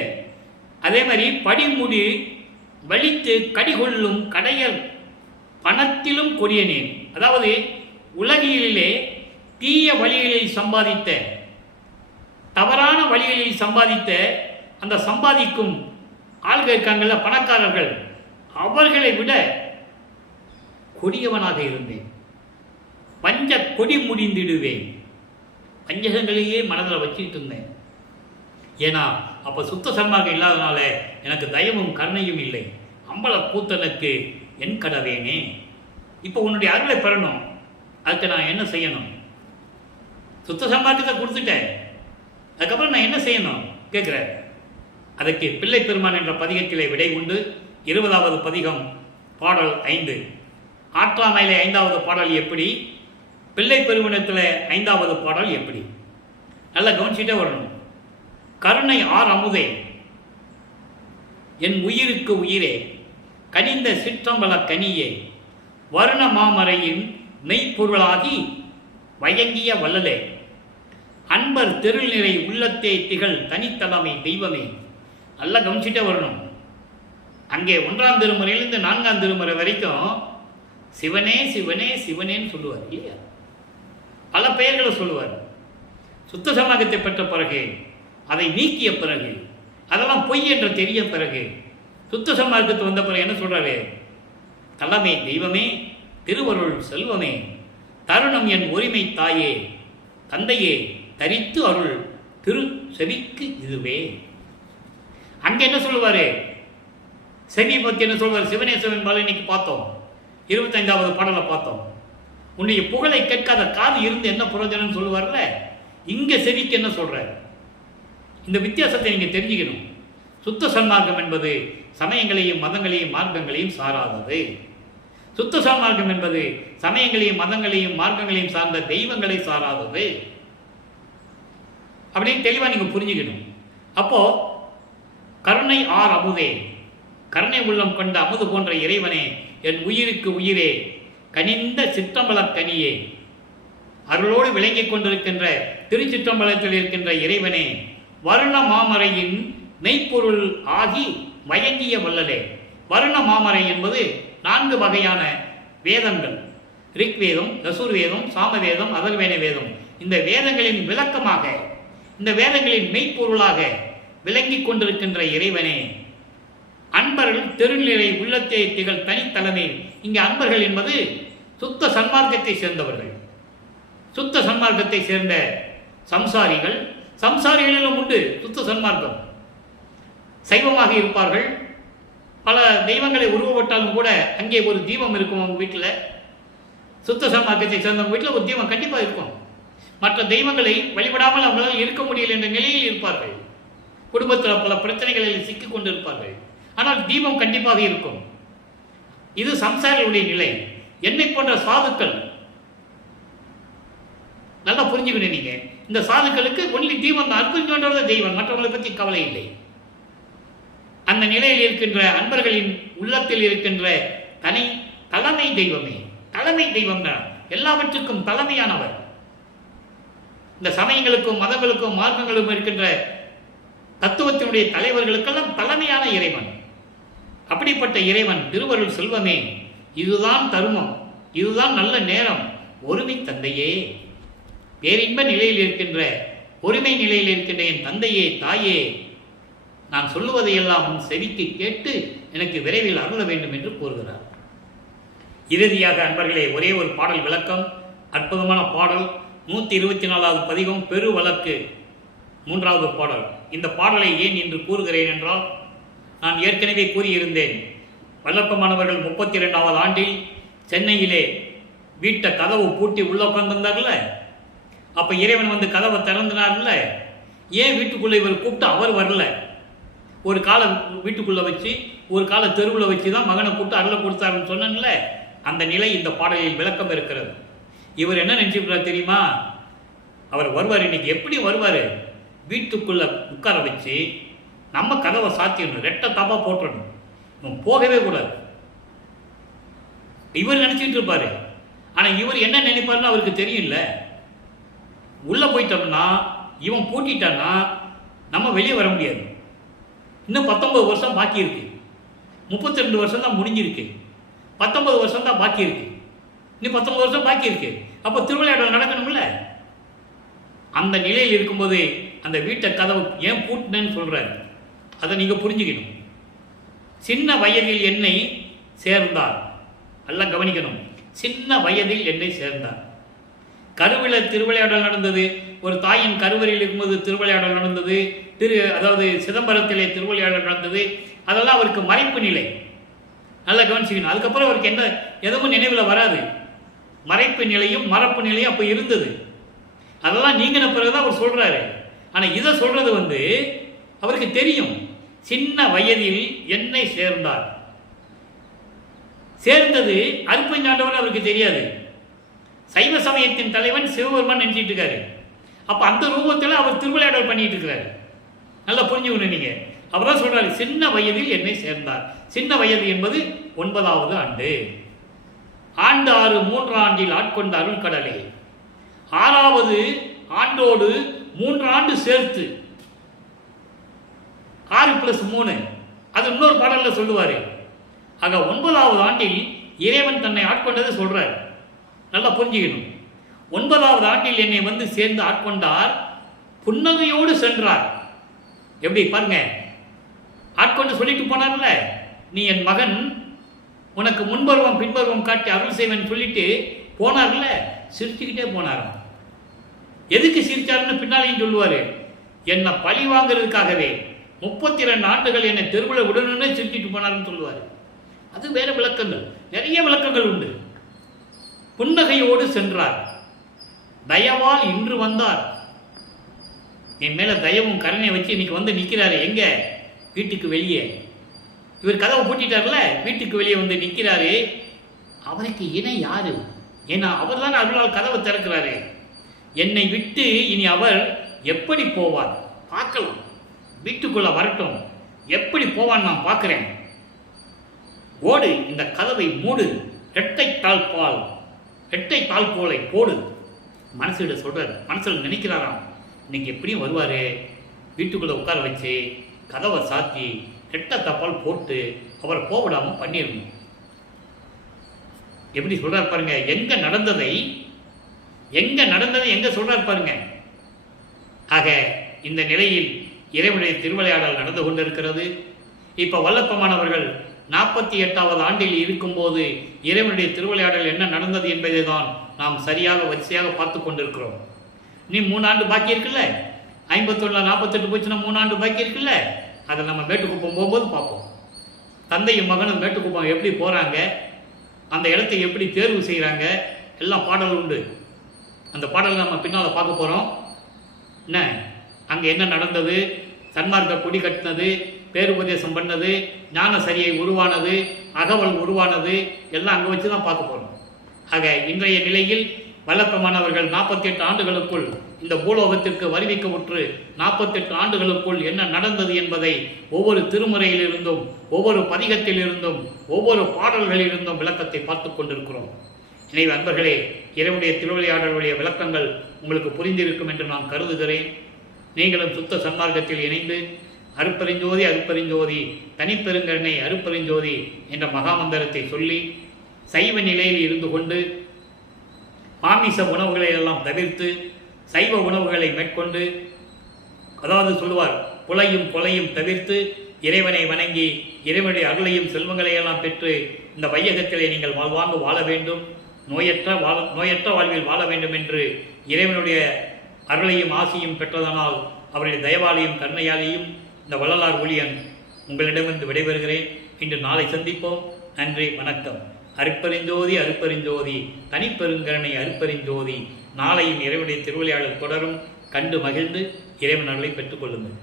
அதே மாதிரி படிமுடி வலித்து கடிகொள்ளும் கடையல் பணத்திலும் கொடியனேன். அதாவது உலகிலே தீய வழிகளில் சம்பாதித்த, தவறான வழிகளில் சம்பாதித்த அந்த சம்பாதிக்கும் ஆள்கள் இருக்காங்கல்ல, பணக்காரர்கள், அவர்களை விட கொடியவனாக இருந்தேன். பஞ்ச கொடி முடிந்திடுவேன். பஞ்சகங்களையே மனதில் வச்சுட்டு இருந்தேன். ஏன்னா அப்போ சுத்த சன்மார்க்கம் இல்லாதனால எனக்கு தயவும் கருணையும் இல்லை. அம்பல கூத்தனுக்கு என் கடவேனே. இப்போ உன்னுடைய அருளை பெறணும், அதுக்கு நான் என்ன செய்யணும்? சுத்த சன்மார்க்கத்தை கொடுத்துட்டேன், அதுக்கப்புறம் நான் என்ன செய்யணும் கேட்குறேன். அதற்கு பிள்ளை பெருமான் என்ற பதிகத்திலே விடை உண்டு. 20வது பதிகம் பாடல் 5. ஆற்றாமையிலே 5வது பாடல் எப்படி, பிள்ளை பெருமணத்தில் 5வது பாடல் எப்படி, நல்லா கவனிச்சுட்டே வரணும். கருணை ஆர் அமுதே என் உயிருக்கு உயிரே, கனிந்த சிற்றம்பல கனியே, வருண மாமரையின் மெய்ப்பொருளாகி வயங்கிய வள்ளலே, அன்பர் தெருள் நிறை உள்ளத்தே திகழ் தனித்தலைமை தெய்வமே. நல்லா கவனிச்சுட்டே வரணும். அங்கே 1ஆம் திருமுறையிலிருந்து 4ஆம் திருமுறை வரைக்கும் சிவனே சிவனே சிவனேன்னு சொல்லுவார் இல்லையா? பல பெயர்களை சொல்லுவார். சுத்த சமாகத்தை பெற்ற பிறகு, அதை நீக்கிய பிறகு, அதெல்லாம் பொய் என்று தெரிய பிறகு, சுத்த சமாகத்தை வந்த பிறகு என்ன சொல்றாரு? தலைமை தெய்வமே, திருவருள் செல்வமே, தருணம் என் உரிமை தாயே, தந்தையே, தரித்து அருள் திரு செவிக்கு இதுவே. அங்கே என்ன சொல்லுவாரு? செவி பற்றி என்ன சொல்வார்? சிவனேசவன் பால இன்னைக்கு பார்த்தோம், 25வது பாடலை பார்த்தோம். உன்னுடைய புகழை கேட்காத காது இருந்து என்ன பிரயோஜனம் சொல்லுவார்ல, இங்கே செவிக்கு என்ன சொல்கிறார்? இந்த வித்தியாசத்தை நீங்கள் தெரிஞ்சுக்கணும். சுத்த சன்மார்க்கம் என்பது சமயங்களையும் மதங்களையும் மார்க்கங்களையும் சாராதது. சுத்த சன்மார்க்கம் என்பது சமயங்களையும் மதங்களையும் மார்க்கங்களையும் சார்ந்த தெய்வங்களை சாராதது. அப்படின்னு தெளிவாக நீங்கள் புரிஞ்சுக்கணும். அப்போ கருணை ஆர் அமுதே, கருணை உள்ளம் கொண்ட அமுது போன்ற இறைவனே, என் உயிருக்கு உயிரே, கனிந்த சிற்றம்பலக்கனியே, அருளோடு விளங்கிக் கொண்டிருக்கின்ற திருச்சிற்றம்பலத்தில் இருக்கின்ற இறைவனே, வருண மாமரையின் மெய்ப்பொருள் ஆகி மயங்கிய வல்லலே. வருண மாமரை என்பது 4 வகையான வேதங்கள். ரிக்வேதம், யசுர்வேதம், சாமவேதம், அதர்வேன வேதம். இந்த வேதங்களின் விளக்கமாக, இந்த வேதங்களின் மெய்ப்பொருளாக விளங்கிக் கொண்டிருக்கின்ற இறைவனே, அன்பர்கள் தெருநிலை உள்ளத்தை திகழ் தனித்தலைமை. இங்கே அன்பர்கள் என்பது சுத்த சன்மார்க்கத்தை சேர்ந்தவர்கள். சுத்த சன்மார்க்கத்தை சேர்ந்த சம்சாரிகள், சம்சாரிகளிலும் உண்டு சுத்த சன்மார்க்கம். சைவமாக இருப்பார்கள், பல தெய்வங்களை உருவப்பட்டாலும் கூட அங்கே ஒரு தீபம் இருக்கும். அவங்க வீட்டில், சுத்த சன்மார்க்கத்தை சேர்ந்தவங்க வீட்டில் ஒரு தீபம் கண்டிப்பாக இருக்கும். மற்ற தெய்வங்களை வழிபடாமல் அவங்களால் இருக்க முடியல என்ற நிலையில் இருப்பார்கள். குடும்பத்தில் பல பிரச்சனைகளில் சிக்கிக் கொண்டு இருப்பார்கள். ஆனால் தீபம் கண்டிப்பாக இருக்கும். இது சம்சாரிகளுடைய நிலை. என்னை போன்ற சாதுக்கள், நல்லா புரிஞ்சுக்கணும் நீங்க, இந்த சாதுக்களுக்கு ஒன்லி தீபம் தான், அற்புதமான தெய்வம், மற்றவங்களை பற்றி கவலை இல்லை. அந்த நிலையில் இருக்கின்ற அன்பர்களின் உள்ளத்தில் இருக்கின்ற தலைமை தெய்வமே, தலைமை தெய்வம் தான், எல்லாவற்றுக்கும் தலைமையானவர். இந்த சமயங்களுக்கும் மதங்களுக்கும் மார்க்கங்களும் இருக்கின்ற தத்துவத்தினுடைய தலைவர்களுக்கெல்லாம் தலைமையான இறைவன். அப்படிப்பட்ட இறைவன் திருவருள் செல்வமே, இதுதான் தருமம், இதுதான் நல்ல நேரம், ஒருமை தந்தையே, பேரின்ப நிலையில் இருக்கின்ற, ஒருமை நிலையில் இருக்கின்ற என் தந்தையே, தாயே, நான் சொல்லுவதையெல்லாம் உன் செவிக்கு கேட்டு எனக்கு விரைவில் அருள வேண்டும் என்று கூறுகிறார். இறுதியாக அன்பர்களே, ஒரே ஒரு பாடல் விளக்கம், அற்புதமான பாடல், 124வது பதிகம், பெரு வழக்கு, 3வது பாடல். இந்த பாடலை ஏன் இன்று கூறுகிறேன் என்றால், நான் ஏற்கனவே கூறியிருந்தேன், வல்லப்பமானவர்கள் 32வது ஆண்டில் சென்னையிலே வீட்டை கதவு பூட்டி உள்ள உட்கார்ந்திருந்தார்ல, அப்போ இறைவன் வந்து கதவை திறந்தினார்ல. ஏன் வீட்டுக்குள்ளே இவர் கூப்பிட்டு அவர் வரல? ஒரு காலை வீட்டுக்குள்ளே வச்சு ஒரு காலை தெருவில் வச்சு தான் மகனை கூப்பிட்டு அருளை கொடுத்தாருன்னு சொன்னேன்ல. அந்த நிலை இந்த பாடலில் விளக்கம் இருக்கிறது. இவர் என்ன நினச்சிக்கிறார் தெரியுமா? அவர் வருவார், இன்னைக்கு எப்படி வருவார்? வீட்டுக்குள்ளே உட்கார வச்சு நம்ம கதவை சாத்திடணும், ரெட்டை தாப்பா போட்டுடணும், இவன் போகவே கூடாது. இவர் நினச்சிட்டு இருப்பார். ஆனால் இவர் என்ன நினைப்பாருன்னு அவருக்கு தெரியல. உள்ளே போயிட்டோம்னா, இவன் பூட்டிட்டான்னா நம்ம வெளியே வர முடியாது. இன்னும் 19 வருஷம் பாக்கி இருக்கு. 32 வருஷம் தான் முடிஞ்சிருக்கு, 19 வருஷம் தான் பாக்கி இருக்கு. இன்னும் 19 வருஷம் பாக்கி இருக்கு. அப்போ திருவிளையாடல் நடக்கணும்ல. அந்த நிலையில் இருக்கும்போது அந்த வீட்டை கதவு ஏன் பூட்டினேன்னு சொல்றாரு. அதை நீங்கள் புரிஞ்சுக்கணும். சின்ன வயதில் என்னை சேர்ந்தார், எல்லாம் கவனிக்கணும். சின்ன வயதில் என்னை சேர்ந்தார். கருவில திருவிளையாடல் நடந்தது. ஒரு தாயின் கருவறையில் இருக்கும்போது திருவிளையாடல் நடந்தது. அதாவது சிதம்பரத்திலே திருவிளையாடல் நடந்தது. அதெல்லாம் அவருக்கு மறைப்பு நிலை, நல்லா கவனிச்சுக்கணும். அதுக்கப்புறம் அவருக்கு எதுவும் நினைவில் வராது. மறைப்பு நிலையும் மறப்பு நிலையும் அப்போ இருந்தது. அதெல்லாம் நீங்கின பிறகுதான் அவர் சொல்றாரு. ஆனால் இதை சொல்றது வந்து அவருக்கு தெரியும். சின்ன வயதில் என்னை சேர்ந்தார். சேர்ந்தது அருப்பஞ்சாண்டவர் அவருக்கு தெரியாது. சைவ சமயத்தின் தலைவன் சிவபெருமான் நினைச்சிட்டு இருக்காரு. அப்போ அந்த ரூபத்தில் அவர் திருவிளையாடல் பண்ணிட்டு இருக்கிறாரு. நல்லா புரிஞ்சுக்கணும் நீங்க. அவர் தான் சொல்றாரு, சின்ன வயதில் என்னை சேர்ந்தார். சின்ன வயது என்பது 9வது ஆண்டு. ஆண்டு 6 3 ஆண்டில் ஆட்கொண்ட அருள்கடலே. 6வது ஆண்டோடு 3 ஆண்டு சேர்த்து 6+3, அது இன்னொரு பாடல்ல சொல்லுவாரு. ஆக 9வது ஆண்டில் இறைவன் தன்னை ஆட்கொண்டதை சொல்றார். நல்லா புரிஞ்சுக்கணும். 9வது ஆண்டில் என்னை வந்து சேர்ந்து ஆட்கொண்டார், புன்னகையோடு சென்றார். எப்படி பாருங்க, ஆட்கொண்டு சொல்லிட்டு போனார்ல, நீ என் மகன், உனக்கு முன்பருவம் பின்பருவம் காட்டி அருள் செய்வன் சொல்லிட்டு போனார்ல, சிரிச்சுக்கிட்டே போனாராம். எதுக்கு சிரிச்சாருன்னு பின்னாலையும் சொல்லுவாரு. என்னை பழி வாங்கிறதுக்காகவே, 32 ஆண்டுகள் என்னை தெருவில் விடணும்னு சிரிச்சிட்டு போனார்னு சொல்லுவார். அது வேற விளக்கங்கள், நிறைய விளக்கங்கள் உண்டு. புன்னகையோடு சென்றார், தயவால் இன்று வந்தார். என் மேல தயவும் கருணை வச்சு இன்னைக்கு வந்து நிற்கிறாரு. எங்க? வீட்டுக்கு வெளியே. இவர் கதவை பூட்டிட்டார்ல, வீட்டுக்கு வெளியே வந்து நிற்கிறாரு. அவருக்கு இணை யாரு? ஏன்னா அவர் தான் அருளால் கதவை திறக்கிறாரு. என்னை விட்டு இனி அவர் எப்படி போவார் பார்க்கலாம். வீட்டுக்குள்ள வரட்டும், எப்படி போவான் நான் பார்க்கிறேன். ஓடு, இந்த கதவை மூடு, இரட்டை தாழ்பாலை போடு. மனசுகிட்ட சொல்றாரு, மனசுல நினைக்கிறாராம், இன்னைக்கு எப்படியும் வருவாரு. வீட்டுக்குள்ள உட்கார வச்சு கதவை சாத்தி இரட்டை தாழ்பால் போட்டு அவரை போவிடாம பண்ணிடணும். எப்படி சொல்றாரு பாருங்க. எங்க நடந்ததை எங்க சொல்றாரு பாருங்க. ஆக இந்த நிலையில் இறைவனுடைய திருவிளையாடல் நடந்து கொண்டிருக்கிறது. இப்ப வல்லப்பமானவர்கள் 48வது ஆண்டில் இருக்கும்போது இறைவனுடைய திருவிளையாடல் என்ன நடந்தது என்பதை தான் நாம் சரியாக வரிசையாக பார்த்து கொண்டிருக்கிறோம். நீ 3 ஆண்டு பாக்கி இருக்குல்ல, 51 48 போச்சுன்னா 3 ஆண்டு பாக்கி இருக்குல்ல, அதை நம்ம மேட்டுக்குப்பம் போகும்போது பார்ப்போம். தந்தையும் மகனும் மேட்டுக்குப்பம் எப்படி போறாங்க, அந்த இடத்தை எப்படி தேர்வு செய்கிறாங்க, எல்லாம் பாடல் உண்டு. அந்த பாடலை நம்ம பின்னால் பார்க்க போகிறோம். என்ன அங்கே என்ன நடந்தது, சன்மார்க்க கொடி கட்டினது, பேருபதேசம் பண்ணது, ஞான சரியை உருவானது, அகவல் உருவானது, எல்லாம் அங்கே வச்சு தான் பார்க்க போகிறோம். ஆக இன்றைய நிலையில் வல்லப்பமானவர்கள் 48 ஆண்டுகளுக்குள் இந்த பூலோகத்திற்கு வருவிக்கப்பட்டு 48 ஆண்டுகளுக்குள் என்ன நடந்தது என்பதை ஒவ்வொரு திருமுறையிலிருந்தும், ஒவ்வொரு பதிகத்திலிருந்தும், ஒவ்வொரு பாடல்களிலிருந்தும் விளக்கத்தை பார்த்து கொண்டிருக்கிறோம். எனவே அன்பர்களே, இறைவனுடைய திருவிளையாடலுடைய விளக்கங்கள் உங்களுக்கு புரிந்திருக்கும் என்று நான் கருதுகிறேன். நீங்களும் சுத்த சன்மார்க்கத்தில் இணைந்து அருப்பெருஞ்சோதி அருப்பெருஞ்சோதி தனிப்பெருங்கருணை அருப்பெருஞ்சோதி என்ற மகாமந்திரத்தை சொல்லி சைவ நிலையில் இருந்து கொண்டு மாமிச உணவுகளை எல்லாம் தவிர்த்து சைவ உணவுகளை மேற்கொண்டு, அதாவது சொல்லுவார், புலையும் கொலையும் தவிர்த்து இறைவனை வணங்கி இறைவனுடைய அருளையும் செல்வங்களையெல்லாம் பெற்று இந்த வையகத்திலே நீங்கள் வாழ்வாங்கு வாழ வேண்டும், நோயற்ற வாழ்வில் வாழ வேண்டும் என்று இறைவனுடைய அருளையும் ஆசியும் பெற்றதனால் அவருடைய தயவாலையும் கருணையாலையும் இந்த வள்ளலார் ஊழியன் உங்களிடமிருந்து விடைபெறுகிறேன். இன்று நாளை சந்திப்போம். நன்றி, வணக்கம். அருப்பெருஞ்சோதி அருப்பெருஞ்சோதி தனிப்பெருங்கருணை அருப்பெருஞ்சோதி. நாளையும் இறைவனுடைய திருவிளையாடல் தொடரும். கண்டு மகிழ்ந்து இறைவன் அருளை பெற்றுக்கொள்ளுங்கள்.